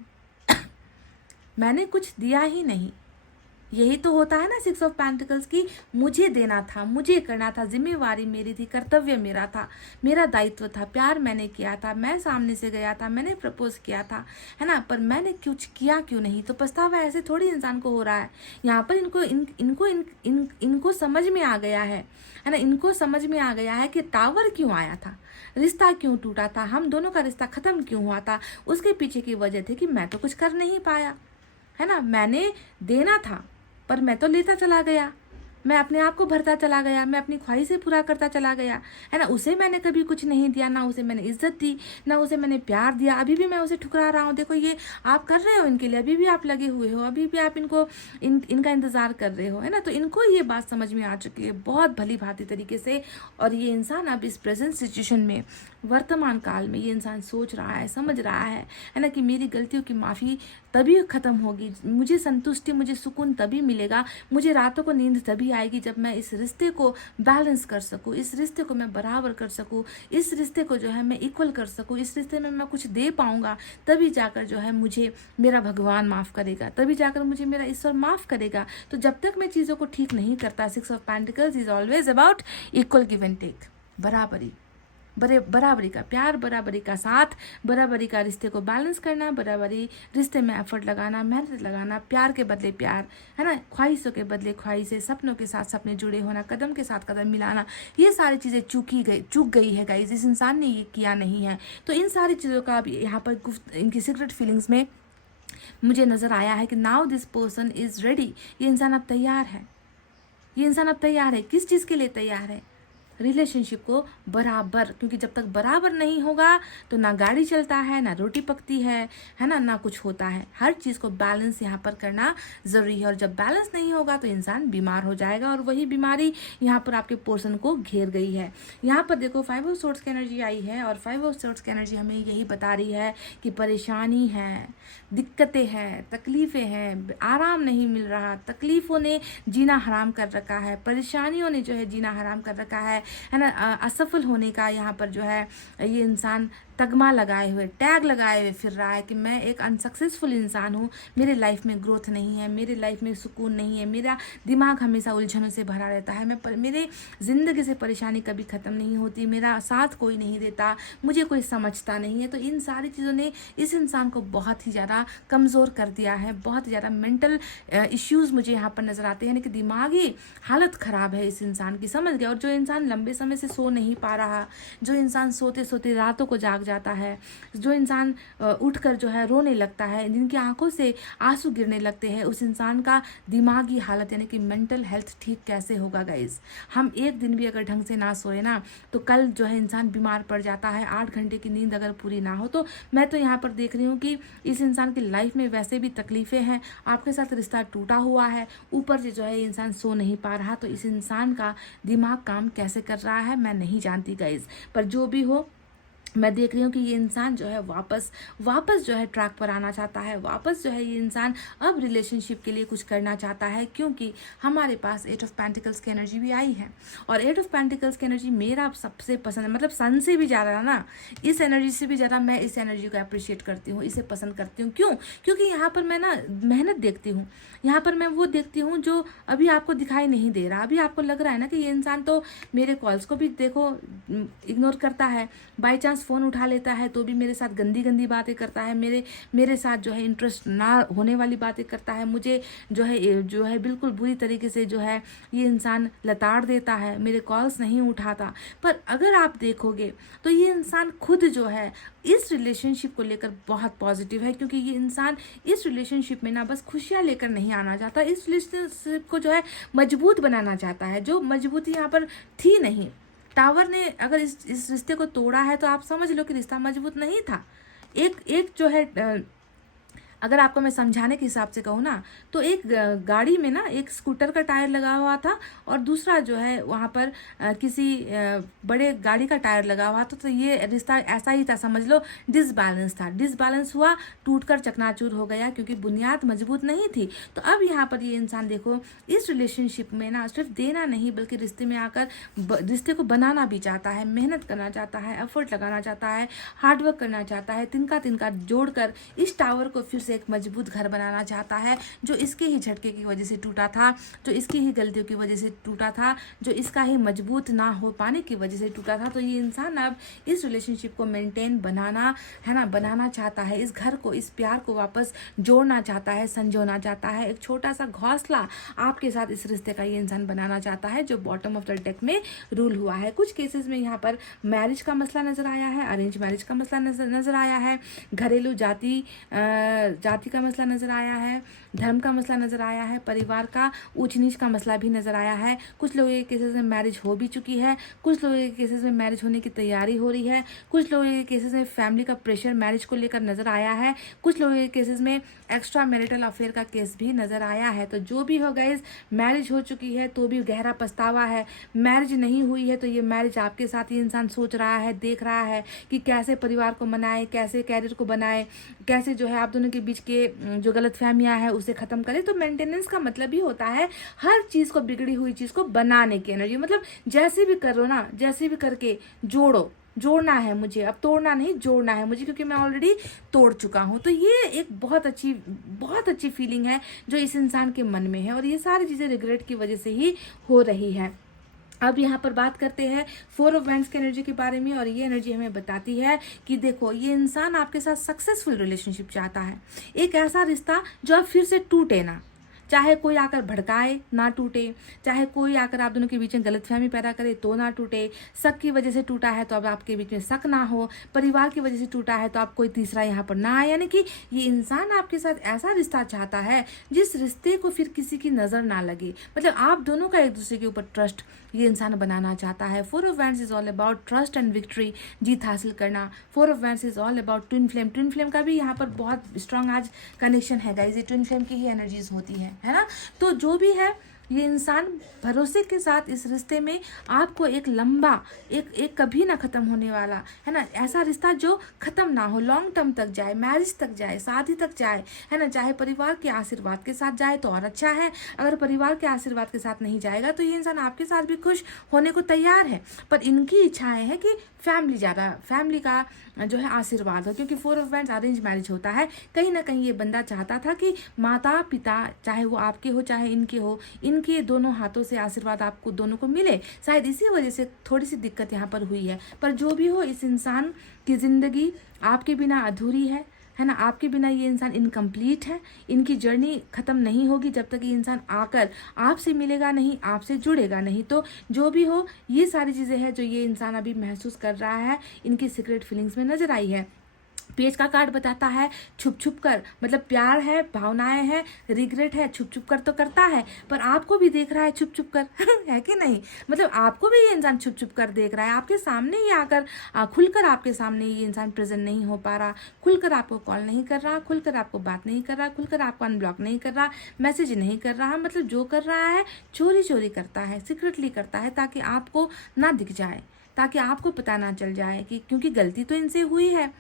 मैंने कुछ दिया ही नहीं, यही तो होता है ना 6 ऑफ पेंटिकल्स की, मुझे देना था, मुझे करना था, जिम्मेवारी मेरी थी, कर्तव्य मेरा था, मेरा दायित्व था, प्यार मैंने किया था, मैं सामने से गया था, मैंने प्रपोज किया था, है ना, पर मैंने कुछ किया क्यों नहीं। तो पछतावा ऐसे थोड़ी इंसान को हो रहा है। यहाँ पर इनको समझ में आ गया है ना, इनको समझ में आ गया है कि टावर क्यों आया था, रिश्ता क्यों टूटा था, हम दोनों का रिश्ता खत्म क्यों हुआ था। उसके पीछे की वजह थी कि मैं तो कुछ कर नहीं पाया, है ना, मैंने देना था पर मैं तो लेता चला गया, मैं अपने आप को भरता चला गया, मैं अपनी ख्वाहिशें पूरा करता चला गया, है ना। उसे मैंने कभी कुछ नहीं दिया, ना उसे मैंने इज्जत दी, ना उसे मैंने प्यार दिया। अभी भी मैं उसे ठुकरा रहा हूँ। देखो ये आप कर रहे हो इनके लिए, अभी भी आप लगे हुए हो, अभी भी आप इनका इंतजार कर रहे हो, है ना। तो इनको ये बात समझ में आ चुकी है बहुत भली भांति तरीके से। और ये इंसान अब इस प्रेजेंट सिचुएशन में, वर्तमान काल में, ये इंसान सोच रहा है, समझ रहा है ना, कि मेरी गलतियों की माफ़ी तभी ख़त्म होगी, मुझे संतुष्टि, मुझे सुकून तभी मिलेगा, मुझे रातों को नींद तभी आएगी जब मैं इस रिश्ते को बैलेंस कर सकूँ, इस रिश्ते को मैं बराबर कर सकूँ, इस रिश्ते को जो है मैं इक्वल कर सकूँ, इस रिश्ते में मैं कुछ दे पाऊँगा। तभी जाकर जो है मुझे मेरा भगवान माफ़ करेगा, तभी जाकर मुझे मेरा ईश्वर माफ़ करेगा। तो जब तक मैं चीज़ों को ठीक नहीं करता, 6 of pentacles is always about equal give and take, बराबरी, बराबरी का प्यार, बराबरी का साथ, बराबरी का रिश्ते को बैलेंस करना, बराबरी रिश्ते में एफर्ट लगाना, मेहनत लगाना, प्यार के बदले प्यार, है ना, ख्वाहिशों के बदले ख्वाहिशें, सपनों के साथ सपने जुड़े होना, कदम के साथ कदम मिलाना। ये सारी चीज़ें चूक गई है गाइस, इस इंसान ने ये किया नहीं है। तो इन सारी चीज़ों का अब यहाँ पर इनकी सीक्रेट फीलिंग्स में मुझे नज़र आया है कि now this person is ready. ये इंसान अब तैयार है, ये इंसान अब तैयार है। किस चीज़ के लिए तैयार है? रिलेशनशिप को बराबर, क्योंकि जब तक बराबर नहीं होगा तो ना गाड़ी चलता है, ना रोटी पकती है ना, ना कुछ होता है। हर चीज़ को बैलेंस यहाँ पर करना ज़रूरी है। और जब बैलेंस नहीं होगा तो इंसान बीमार हो जाएगा, और वही बीमारी यहाँ पर आपके पोर्शन को घेर गई है। यहाँ पर देखो 5 ऑफ सोर्ड्स की एनर्जी आई है, और 5 ऑफ सोर्ड्स की एनर्जी हमें यही बता रही है कि परेशानी है, दिक्कतें हैं, तकलीफ़ें हैं, आराम नहीं मिल रहा, तकलीफ़ों ने जीना हराम कर रखा है, परेशानियों ने जो है जीना हराम कर रखा है ना। असफल होने का यहाँ पर जो है ये इंसान तगमा लगाए हुए, टैग लगाए हुए फिर रहा है कि मैं एक अनसक्सेसफुल इंसान हूँ, मेरे लाइफ में ग्रोथ नहीं है, मेरे लाइफ में सुकून नहीं है, मेरा दिमाग हमेशा उलझनों से भरा रहता है, मेरे ज़िंदगी से परेशानी कभी ख़त्म नहीं होती, मेरा साथ कोई नहीं देता, मुझे कोई समझता नहीं है। तो इन सारी चीज़ों ने इस इंसान को बहुत ही ज़्यादा कमज़ोर कर दिया है। बहुत ही ज़्यादा मेंटल इश्यूज़ मुझे यहाँ पर नज़र आते हैं कि दिमागी हालत ख़राब है इस इंसान की, समझ गया। और जो इंसान लंबे समय से सो नहीं पा रहा, जो इंसान सोते सोते रातों को जाग जाता है, जो इंसान उठकर जो है रोने लगता है, जिनकी आंखों से आंसू गिरने लगते हैं, उस इंसान का दिमागी हालत यानी कि मेंटल हेल्थ ठीक कैसे होगा गाइज। हम एक दिन भी अगर ढंग से ना सोए ना तो कल जो है इंसान बीमार पड़ जाता है। 8 घंटे की नींद अगर पूरी ना हो तो मैं तो यहाँ पर देख रही हूँ कि इस इंसान की लाइफ में वैसे भी तकलीफ़ें हैं, आपके साथ रिश्ता टूटा हुआ है, ऊपर से जो है इंसान सो नहीं पा रहा। तो इस इंसान का दिमाग काम कैसे कर रहा है मैं नहीं जानती गाइज, पर जो भी हो मैं देख रही हूँ कि ये इंसान जो है वापस जो है ट्रैक पर आना चाहता है, वापस जो है ये इंसान अब रिलेशनशिप के लिए कुछ करना चाहता है, क्योंकि हमारे पास 8 ऑफ पेंटिकल्स की एनर्जी भी आई है। और 8 ऑफ पेंटिकल्स की एनर्जी मेरा सबसे पसंद है, मतलब सन से भी ज़्यादा ना, इस एनर्जी से भी ज़्यादा मैं इस एनर्जी को अप्रिशिएट करती हूँ, इसे पसंद करती हूँ। क्यों? क्योंकि यहाँ पर मैं ना मेहनत देखती हूँ, यहाँ पर मैं वो देखती हूँ जो अभी आपको दिखाई नहीं दे रहा। अभी आपको लग रहा है ना कि ये इंसान तो मेरे कॉल्स को भी देखो इग्नोर करता है, बाई चांस फ़ोन उठा लेता है तो भी मेरे साथ गंदी गंदी बातें करता है, मेरे साथ जो है इंटरेस्ट ना होने वाली बातें करता है, मुझे जो है बिल्कुल बुरी तरीके से जो है ये इंसान लताड़ देता है, मेरे कॉल्स नहीं उठाता। पर अगर आप देखोगे तो ये इंसान खुद जो है इस रिलेशनशिप को लेकर बहुत पॉजिटिव है, क्योंकि ये इंसान इस रिलेशनशिप में ना बस खुशियाँ लेकर नहीं आना चाहता, इस रिलेशनशिप को जो है मजबूत बनाना चाहता है, जो मजबूती यहाँ पर थी नहीं। टावर ने अगर इस रिश्ते को तोड़ा है तो आप समझ लो कि रिश्ता मजबूत नहीं था। एक जो है अगर आपको मैं समझाने के हिसाब से कहूँ ना तो एक गाड़ी में ना एक स्कूटर का टायर लगा हुआ था और दूसरा जो है वहाँ पर किसी बड़े गाड़ी का टायर लगा हुआ था। तो ये रिश्ता ऐसा ही था, समझ लो डिसबैलेंस था, डिसबैलेंस हुआ, टूटकर चकनाचूर हो गया क्योंकि बुनियाद मजबूत नहीं थी। तो अब यहाँ पर ये इंसान देखो इस रिलेशनशिप में ना सिर्फ देना नहीं बल्कि रिश्ते में आकर रिश्ते को बनाना भी चाहता है, मेहनत करना चाहता है, एफर्ट लगाना चाहता है, हार्डवर्क करना चाहता है, तिनका जोड़कर इस टावर को फिर से एक मजबूत घर बनाना चाहता है, जो इसके ही झटके की वजह से टूटा था, जो इसकी ही गलतियों की वजह से टूटा था, जो इसका ही मजबूत ना हो पाने की वजह से टूटा था। तो ये इंसान अब इस रिलेशनशिप को मेंटेन बनाना है ना, बनाना चाहता है, इस घर को, इस प्यार को वापस जोड़ना चाहता है, संजोना चाहता है। एक छोटा सा घोंसला आपके साथ इस रिश्ते का ये इंसान बनाना चाहता है, जो बॉटम ऑफ द डेक में रूल हुआ है। कुछ केसेस में यहाँ पर मैरिज का मसला नजर आया है, अरेंज मैरिज का मसला नजर आया है, घरेलू जाति का मसला नजर आया है, धर्म का मसला नजर आया है, परिवार का ऊंच नीच का मसला भी नजर आया है। कुछ लोगों के केसेस में मैरिज हो भी चुकी है, कुछ लोगों के केसेस में मैरिज होने की तैयारी हो रही है, कुछ लोगों के केसेस में फैमिली का प्रेशर मैरिज को लेकर नजर आया है, कुछ लोगों के केसेस में एक्स्ट्रा मैरिटल अफेयर का केस भी नजर आया है। तो जो भी हो गाइज, मैरिज हो चुकी है तो भी गहरा पछतावा है, मैरिज नहीं हुई है तो ये मैरिज आपके साथ ये इंसान सोच रहा है, देख रहा है कि कैसे परिवार को मनाए, कैसे कैरियर को बनाए, कैसे जो है आप दोनों के बीच के जो गलतफहमियां है उसे खत्म करे। तो मेंटेनेंस का मतलब ही होता है हर चीज को, बिगड़ी हुई चीज को बनाने की एनर्जी। मतलब जैसे भी करो ना, जैसे भी करके जोड़ना है मुझे, अब तोड़ना नहीं, जोड़ना है मुझे, क्योंकि मैं ऑलरेडी तोड़ चुका हूँ। तो ये एक बहुत अच्छी फीलिंग है जो इस इंसान के मन में है, और ये सारी चीजें रिग्रेट की वजह से ही हो रही है। अब यहाँ पर बात करते हैं 4 ऑफ वैंड्स की एनर्जी के बारे में, और ये एनर्जी हमें बताती है कि देखो, ये इंसान आपके साथ सक्सेसफुल रिलेशनशिप चाहता है, एक ऐसा रिश्ता जो अब फिर से टूटे ना, चाहे कोई आकर भड़काए ना टूटे, चाहे कोई आकर आप दोनों के बीच में गलतफहमी पैदा करे तो ना टूटे, शक की वजह से टूटा है तो अब आपके बीच में शक ना हो, परिवार की वजह से टूटा है तो आप कोई तीसरा यहाँ पर ना आए। यानी कि ये इंसान आपके साथ ऐसा रिश्ता चाहता है जिस रिश्ते को फिर किसी की नज़र ना लगे, मतलब आप दोनों का एक दूसरे के ऊपर ट्रस्ट ये इंसान बनाना चाहता है। 4 of wands is all about trust and victory, जीत हासिल करना। 4 of wands is all about twin flame का भी यहाँ पर बहुत स्ट्रांग आज कनेक्शन है गाइज, ये ट्विन फ्लेम की ही एनर्जीज होती है ना। तो जो भी है, ये इंसान भरोसे के साथ इस रिश्ते में आपको एक लंबा, एक कभी ना खत्म होने वाला, है ना, ऐसा रिश्ता जो खत्म ना हो, लॉन्ग टर्म तक जाए, मैरिज तक जाए, शादी तक जाए, है ना। चाहे परिवार के आशीर्वाद के साथ जाए तो और अच्छा है, अगर परिवार के आशीर्वाद के साथ नहीं जाएगा तो ये इंसान आपके साथ भी खुश होने को तैयार है, पर इनकी इच्छाएं हैं कि फैमिली का जो है आशीर्वाद हो, क्योंकि 4 ऑफ वैंड्स अरेंज मैरिज होता है। कहीं ना कहीं ये बंदा चाहता था कि माता पिता, चाहे वो आपके हो चाहे इनके हो, इनके दोनों हाथों से आशीर्वाद आपको दोनों को मिले। शायद इसी वजह से थोड़ी सी दिक्कत यहाँ पर हुई है, पर जो भी हो, इस इंसान की जिंदगी आपके बिना अधूरी है ना, आपके बिना ये इंसान इनकम्प्लीट है। इनकी जर्नी खत्म नहीं होगी जब तक ये इंसान आकर आपसे मिलेगा नहीं, आपसे जुड़ेगा नहीं। तो जो भी हो, ये सारी चीज़ें हैं जो ये इंसान अभी महसूस कर रहा है, इनकी सीक्रेट फीलिंग्स में नजर आई है। पेज का कार्ड बताता है छुप कर, मतलब प्यार है, भावनाएं हैं, रिग्रेट है, छुप कर तो करता है, पर आपको भी देख रहा है छुप कर है कि नहीं, मतलब आपको भी ये इंसान छुप कर देख रहा है। आपके सामने ही आकर खुलकर आपके सामने ये इंसान प्रेजेंट नहीं हो पा रहा, खुलकर आपको कॉल नहीं कर रहा, खुलकर आपको बात नहीं कर रहा, खुलकर आपको अनब्लॉक नहीं कर रहा, मैसेज नहीं कर रहा, मतलब जो कर रहा है चोरी करता है, सीक्रेटली करता है, ताकि आपको ना दिख जाए, ताकि आपको पता ना चल जाए कि क्योंकि गलती तो इनसे हुई है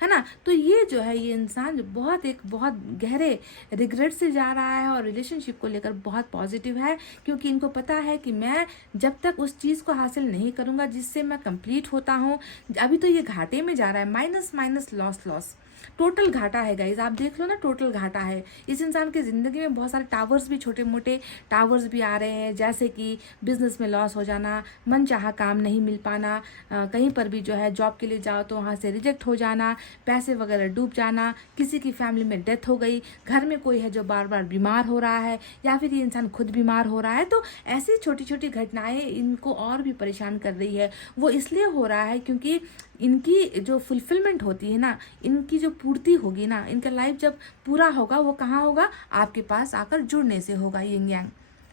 ना। तो ये जो है, ये इंसान जो बहुत गहरे रिग्रेट से जा रहा है और रिलेशनशिप को लेकर बहुत पॉजिटिव है, क्योंकि इनको पता है कि मैं जब तक उस चीज़ को हासिल नहीं करूँगा जिससे मैं कंप्लीट होता हूँ, अभी तो ये घाटे में जा रहा है, माइनस लॉस, टोटल घाटा है गाइज, आप देख लो ना, टोटल घाटा है। इस इंसान की ज़िंदगी में बहुत सारे टावर्स भी, छोटे मोटे टावर्स भी आ रहे हैं, जैसे कि बिजनेस में लॉस हो जाना, मनचाहा काम नहीं मिल पाना, कहीं पर भी जो है जॉब के लिए जाओ तो वहाँ से रिजेक्ट हो जाना, पैसे वगैरह डूब जाना, किसी की फैमिली में डेथ हो गई, घर में कोई है जो बार बार बीमार हो रहा है, या फिर ये इंसान खुद बीमार हो रहा है। तो ऐसी छोटी छोटी घटनाएं इनको और भी परेशान कर रही है। वो इसलिए हो रहा है क्योंकि इनकी जो फुलफिलमेंट होती है ना, इनकी जो पूर्ति होगी ना, इनका लाइफ जब पूरा होगा, वो कहाँ होगा, आपके पास आकर जुड़ने से होगा, यिंग यांग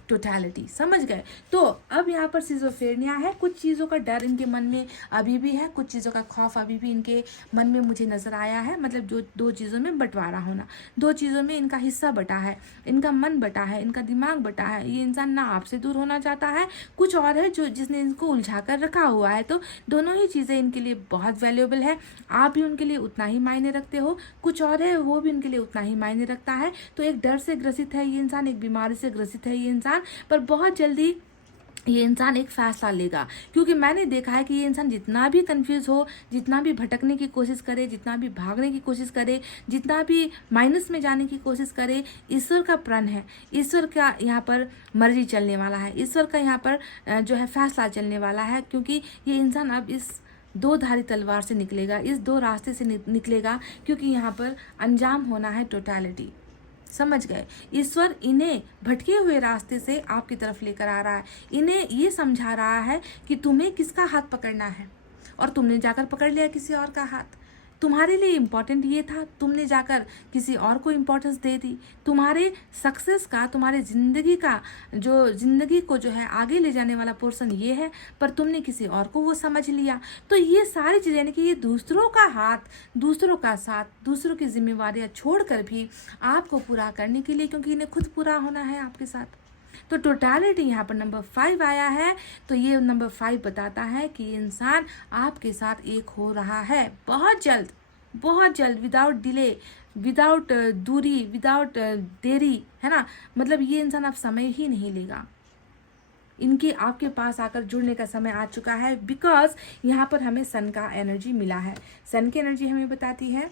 टोटलिटी, समझ गए। तो अब यहाँ पर सिजोफ्रेनिया है, कुछ चीज़ों का डर इनके मन में अभी भी है, कुछ चीज़ों का खौफ अभी भी इनके मन में मुझे नज़र आया है। मतलब जो 2 चीज़ों में बंटवारा होना, 2 चीज़ों में इनका हिस्सा बटा है, इनका मन बटा है, इनका दिमाग बटा है। ये इंसान ना आपसे दूर होना चाहता है, कुछ और है जो जिसने इनको उलझा कर रखा हुआ है। तो दोनों ही चीज़ें इनके लिए बहुत वैल्यूएबल है, आप भी उनके लिए उतना ही मायने रखते हो, कुछ और है वो भी उनके लिए उतना ही मायने रखता है। तो एक डर से ग्रसित है ये इंसान, एक बीमारी से ग्रसित है ये इंसान, पर बहुत जल्दी ये इंसान एक फैसला लेगा, क्योंकि मैंने देखा है कि ये इंसान जितना भी कंफ्यूज हो, जितना भी भटकने की कोशिश करे, जितना भी भागने की कोशिश करे, जितना भी माइनस में जाने की कोशिश करे, ईश्वर का प्रण है, ईश्वर का यहाँ पर मर्जी चलने वाला है, ईश्वर का यहाँ पर जो है फैसला चलने वाला है, क्योंकि ये इंसान अब इस दो धारी तलवार से निकलेगा, इस दो रास्ते से निकलेगा, क्योंकि यहाँ पर अंजाम होना है टोटलिटी। समझ गए? ईश्वर इन्हें भटके हुए रास्ते से आपकी तरफ लेकर आ रहा है, इन्हें ये समझा रहा है कि तुम्हें किसका हाथ पकड़ना है, और तुमने जाकर पकड़ लिया किसी और का हाथ। तुम्हारे लिए इम्पोर्टेंट ये था, तुमने जाकर किसी और को इम्पोर्टेंस दे दी। तुम्हारे सक्सेस का, तुम्हारे ज़िंदगी को जो है आगे ले जाने वाला पोर्शन ये है, पर तुमने किसी और को वो समझ लिया। तो ये सारी चीज़ें, यानी कि ये दूसरों का हाथ, दूसरों का साथ, दूसरों की जिम्मेवारियाँ छोड़कर भी आपको पूरा करने के लिए, क्योंकि इन्हें खुद पूरा होना है आपके साथ। तो टोटलिटी यहाँ पर नंबर 5 आया है। तो ये नंबर 5 बताता है कि इंसान आपके साथ एक हो रहा है बहुत जल्द, विदाउट डिले, विदाउट दूरी, विदाउट देरी, है ना। मतलब ये इंसान अब समय ही नहीं लेगा, इनके आपके पास आकर जुड़ने का समय आ चुका है, बिकॉज यहाँ पर हमें सन का एनर्जी मिला है। सन की एनर्जी हमें बताती है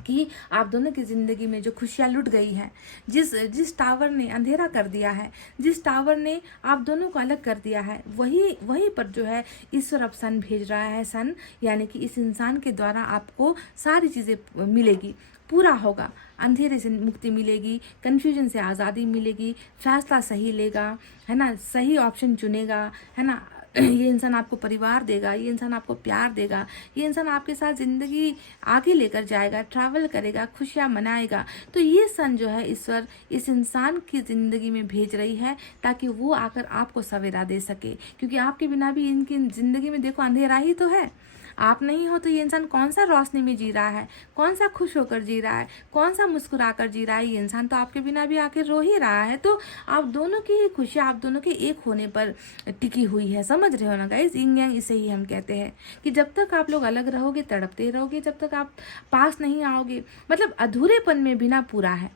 कि आप दोनों की ज़िंदगी में जो खुशियाँ लुट गई हैं, जिस टावर ने अंधेरा कर दिया है, जिस टावर ने आप दोनों को अलग कर दिया है, वहीं पर जो है ईश्वर अब सन भेज रहा है। सन यानी कि इस इंसान के द्वारा आपको सारी चीज़ें मिलेगी, पूरा होगा, अंधेरे से मुक्ति मिलेगी, कन्फ्यूजन से आज़ादी मिलेगी, फैसला सही लेगा, है ना, सही ऑप्शन चुनेगा, है ना। ये इंसान आपको परिवार देगा, ये इंसान आपको प्यार देगा, ये इंसान आपके साथ ज़िंदगी आगे लेकर जाएगा, ट्रैवल करेगा, खुशियाँ मनाएगा। तो ये सन जो है ईश्वर इस इंसान की ज़िंदगी में भेज रही है, ताकि वो आकर आपको सवेरा दे सके, क्योंकि आपके बिना भी इनकी ज़िंदगी में देखो अंधेरा ही तो है। आप नहीं हो तो ये इंसान कौन सा रोशनी में जी रहा है, कौन सा खुश होकर जी रहा है, कौन सा मुस्कुरा कर जी रहा है। ये इंसान तो आपके बिना भी आके रो ही रहा है। तो आप दोनों की ही खुशियाँ आप दोनों के एक होने पर टिकी हुई है। समझ रहे हो ना गाइस? यिंग यांग इसे ही हम कहते हैं कि जब तक आप लोग अलग रहोगे, तड़पते रहोगे, जब तक आप पास नहीं आओगे, मतलब अधूरेपन में बिना पूरा है।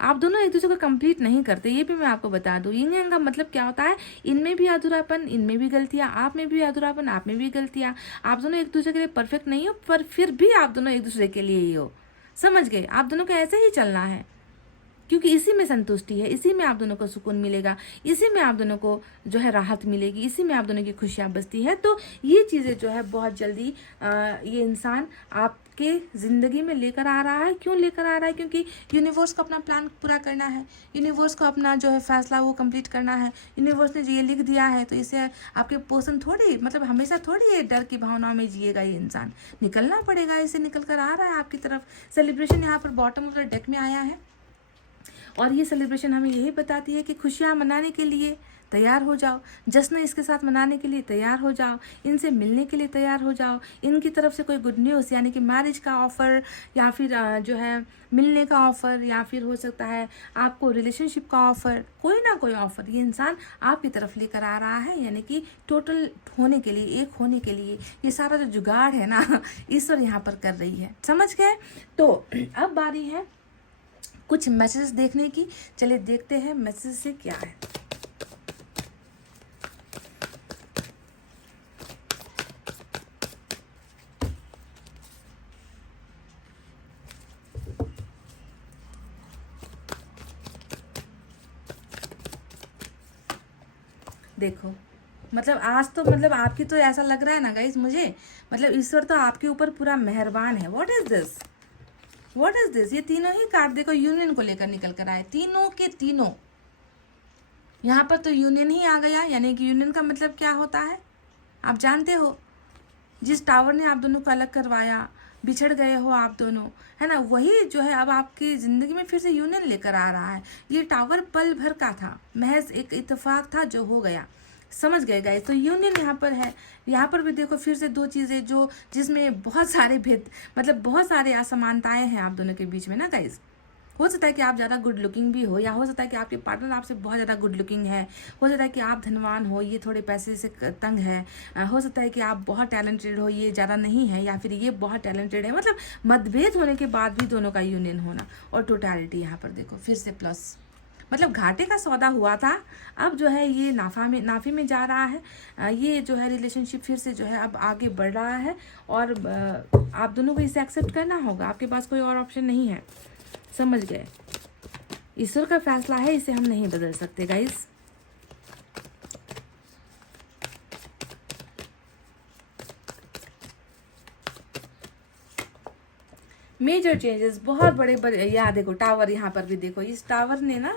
आप दोनों एक दूसरे को कंप्लीट नहीं करते, ये भी मैं आपको बता दूं। यिंग यांग का मतलब क्या होता है? इनमें भी अधूरापन, इनमें भी गलतियां, आप में भी अधूरापन, आप में भी गलतियां। आप दोनों एक दूसरे के लिए परफेक्ट नहीं हो, पर फिर भी आप दोनों एक दूसरे के लिए ही हो। समझ गए? आप दोनों को ऐसे ही चलना है, क्योंकि इसी में संतुष्टि है, इसी में आप दोनों को सुकून मिलेगा, इसी में आप दोनों को जो है राहत मिलेगी, इसी में आप दोनों की खुशियाँ बसती है। तो ये चीज़ें जो है बहुत जल्दी ये इंसान आपके ज़िंदगी में लेकर आ रहा है। क्यों लेकर आ रहा है? क्योंकि यूनिवर्स को अपना प्लान पूरा करना है, यूनिवर्स को अपना जो है फैसला वो कंप्लीट करना है। यूनिवर्स ने ये लिख दिया है, तो इसे आपके पोषण थोड़ी, मतलब हमेशा थोड़ी ये डर की भावनाओं में जिएगा ये इंसान। निकलना पड़ेगा, इसे निकल कर आ रहा है आपकी तरफ। सेलिब्रेशन यहाँ पर बॉटम ऑफ द डेक में आया है, और ये सेलिब्रेशन हमें यही बताती है कि खुशियाँ मनाने के लिए तैयार हो जाओ, जश्न इसके साथ मनाने के लिए तैयार हो जाओ, इनसे मिलने के लिए तैयार हो जाओ। इनकी तरफ से कोई गुड न्यूज़, यानी कि मैरिज का ऑफ़र, या फिर जो है मिलने का ऑफ़र, या फिर हो सकता है आपको रिलेशनशिप का ऑफ़र, कोई ना कोई ऑफ़र ये इंसान आपकी तरफ लेकर आ रहा है। यानी कि टोटल होने के लिए, एक होने के लिए ये सारा जो जुगाड़ है ना, ईश्वर यहाँ पर कर रही है। समझ गए? तो अब बारी है कुछ मैसेज देखने की। चलिए देखते हैं मैसेज से क्या है। देखो, मतलब आज तो मतलब आपकी तो ऐसा लग रहा है ना गाइस मुझे, मतलब ईश्वर तो आपके ऊपर पूरा मेहरबान है। What is this, what is this? ये तीनों ही कार्ड देखो यूनियन को लेकर निकल कर आए, तीनों के तीनों। यहाँ पर तो यूनियन ही आ गया, यानी कि यूनियन का मतलब क्या होता है आप जानते हो। जिस टावर ने आप दोनों को अलग करवाया, बिछड़ गए हो आप दोनों, है ना, वही जो है अब आपकी ज़िंदगी में फिर से यूनियन लेकर आ रहा है। ये टावर पल भर का था, महज एक इत्तेफाक था जो हो गया। समझ गए गाइस? तो यूनियन यहाँ पर है। यहाँ पर भी देखो फिर से दो चीज़ें जो जिसमें बहुत सारे भेद, मतलब बहुत सारे असमानताएं हैं आप दोनों के बीच में ना गाइस। हो सकता है कि आप ज़्यादा गुड लुकिंग भी हो, या हो सकता है कि आपके पार्टनर आपसे बहुत ज़्यादा गुड लुकिंग है। हो सकता है कि आप धनवान हो, ये थोड़े पैसे से तंग है। हो सकता है कि आप बहुत टैलेंटेड हो, ये ज़्यादा नहीं है, या फिर ये बहुत टैलेंटेड है। मतलब मतभेद होने के बाद भी दोनों का यूनियन होना। और टोटलिटी यहाँ पर देखो फिर से प्लस, मतलब घाटे का सौदा हुआ था, अब जो है ये नाफे में जा रहा है। ये जो है रिलेशनशिप फिर से जो है अब आगे बढ़ रहा है, और आप दोनों को इसे एक्सेप्ट करना होगा, आपके पास कोई और ऑप्शन नहीं है। समझ गए? ईश्वर का फैसला है, इसे हम नहीं बदल सकते गाइस। मेजर चेंजेस, बहुत बड़े बड़े, यहाँ देखो टावर, यहाँ पर भी देखो, इस टावर ने ना,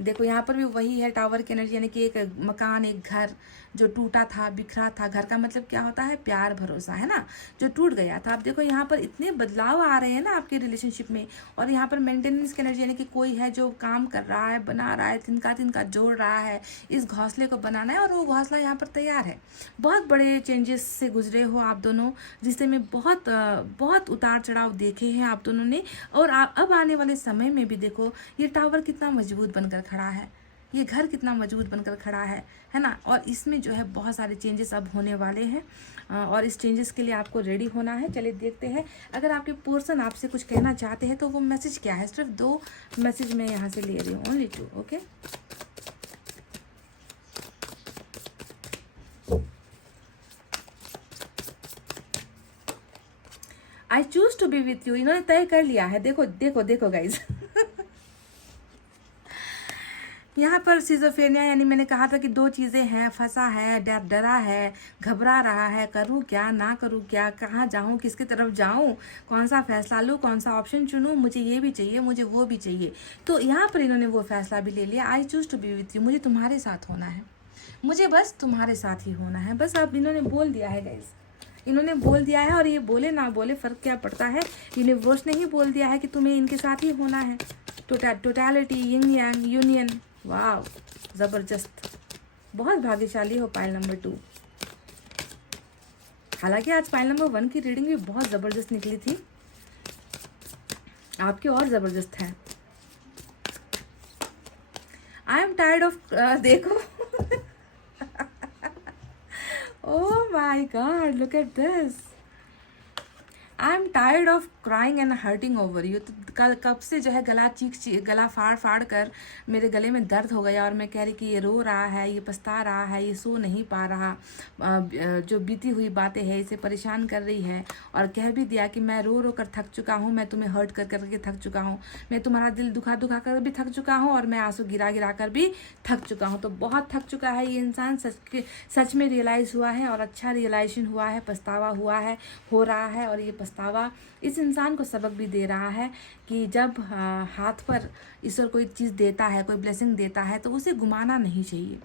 देखो यहाँ पर भी वही है टावर की एनर्जी, यानी कि एक मकान, एक घर जो टूटा था, बिखरा था। घर का मतलब क्या होता है? प्यार, भरोसा, है ना, जो टूट गया था। अब देखो यहाँ पर इतने बदलाव आ रहे हैं ना आपके रिलेशनशिप में, और यहाँ पर मेंटेनेंस की एनर्जी, यानी कि कोई है जो काम कर रहा है, बना रहा है, तिनका जोड़ रहा है, इस घोंसले को बनाना है, और वो घोंसला यहाँ पर तैयार है। बहुत बड़े चेंजेस से गुजरे हो आप दोनों, रिश्ते में बहुत उतार चढ़ाव देखे हैं आप दोनों ने, और अब आने वाले समय में भी देखो ये टावर कितना मजबूत बनकर खड़ा है, ये घर कितना मजबूत बनकर खड़ा है ना। और इसमें जो है बहुत सारे चेंजेस अब होने वाले हैं, और इस चेंजेस के लिए आपको रेडी होना है। चलिए देखते हैं, अगर आपके पर्सन आपसे कुछ कहना चाहते हैं तो वो मैसेज क्या है। सिर्फ 2 मैसेज मैं यहाँ से ले रही हूँ, only 2, okay. I choose to be with you, इन्होंने तय कर लिया है। देखो देखो देखो गाइज यहाँ पर सिजोफ्रेनिया, यानी मैंने कहा था कि 2 चीज़ें हैं, फंसा है, डरा है, घबरा रहा है, करूँ क्या, ना करूँ क्या, कहाँ जाऊँ, किसकी तरफ जाऊँ, कौन सा फैसला लूँ, कौन सा ऑप्शन चुनूँ, मुझे ये भी चाहिए, मुझे वो भी चाहिए। तो यहाँ पर इन्होंने वो फैसला भी ले लिया, I choose to be with you, मुझे तुम्हारे साथ होना है, मुझे बस तुम्हारे साथ ही होना है। बस अब इन्होंने बोल दिया है गाइज, इन्होंने बोल दिया है, और ये बोले ना बोले फ़र्क क्या पड़ता है। यूनिवर्स ने ही बोल दिया है कि तुम्हें इनके साथ ही होना है। टोटैलिटी, यिंग यांग, यूनियन, वाह, ज़बरदस्त। बहुत भाग्यशाली हो पाइल नंबर 2। हालांकि आज पाइल नंबर 1 की रीडिंग भी बहुत ज़बरदस्त निकली थी, आपकी और ज़बरदस्त है। आई एम टायर्ड ऑफ, देखो oh my god, look at this. I am tired of crying and hurting over you. तो कब से जो है गला फाड़ कर मेरे गले में दर्द हो गया, और मैं कह रही कि ये रो रहा है, ये पछता रहा है, ये सो नहीं पा रहा, जो बीती हुई बातें हैं इसे परेशान कर रही है, और कह भी दिया कि मैं रो कर थक चुका हूँ, मैं तुम्हें हर्ट कर करके थक चुका हूँ, मैं तुम्हारा दिल दुखा कर भी थक चुका हूँ, और मैं आंसू गिरा कर भी थक चुका हूँ। तो बहुत थक चुका है ये इंसान, सच में रियलाइज़ हुआ है, और अच्छा रियलाइजेशन हुआ है, पछतावा हुआ है, हो रहा है। और ये पछतावा इस इंसान को सबक भी दे रहा है कि जब हाथ पर ईश्वर कोई चीज़ देता है, कोई ब्लेसिंग देता है, तो उसे घुमाना नहीं चाहिए।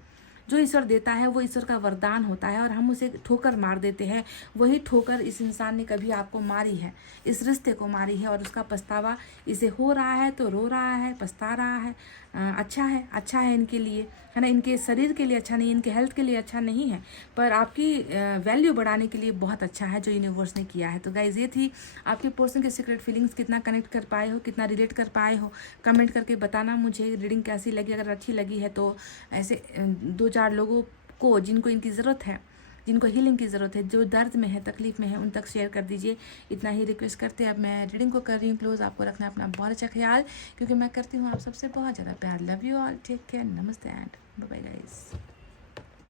जो ईश्वर देता है वो ईश्वर का वरदान होता है, और हम उसे ठोकर मार देते हैं। वही ठोकर इस इंसान ने कभी आपको मारी है, इस रिश्ते को मारी है, और उसका पछतावा इसे हो रहा है, तो रो रहा है, पछता रहा है। अच्छा है इनके लिए, है ना, इनके शरीर के लिए अच्छा नहीं, इनके हेल्थ के लिए अच्छा नहीं है, पर आपकी वैल्यू बढ़ाने के लिए बहुत अच्छा है जो यूनिवर्स ने किया है। तो गाइज ये थी आपके पर्सन के सीक्रेट फीलिंग्स, कितना कनेक्ट कर पाए हो, कितना रिलेट कर पाए हो, कमेंट करके बताना मुझे। रीडिंग कैसी लगी, अगर अच्छी लगी है तो ऐसे 2-4 लोगों को जिनको इनकी ज़रूरत है, जिनको हीलिंग की ज़रूरत है, जो दर्द में है, तकलीफ में है, उन तक शेयर कर दीजिए। इतना ही रिक्वेस्ट करते हैं। अब मैं रीडिंग को कर रही हूँ क्लोज। आपको रखना अपना बहुत अच्छा ख्याल, क्योंकि मैं करती हूँ आप सबसे बहुत ज़्यादा प्यार। Love you all, take care, नमस्ते एंड बाय बाय गाइस।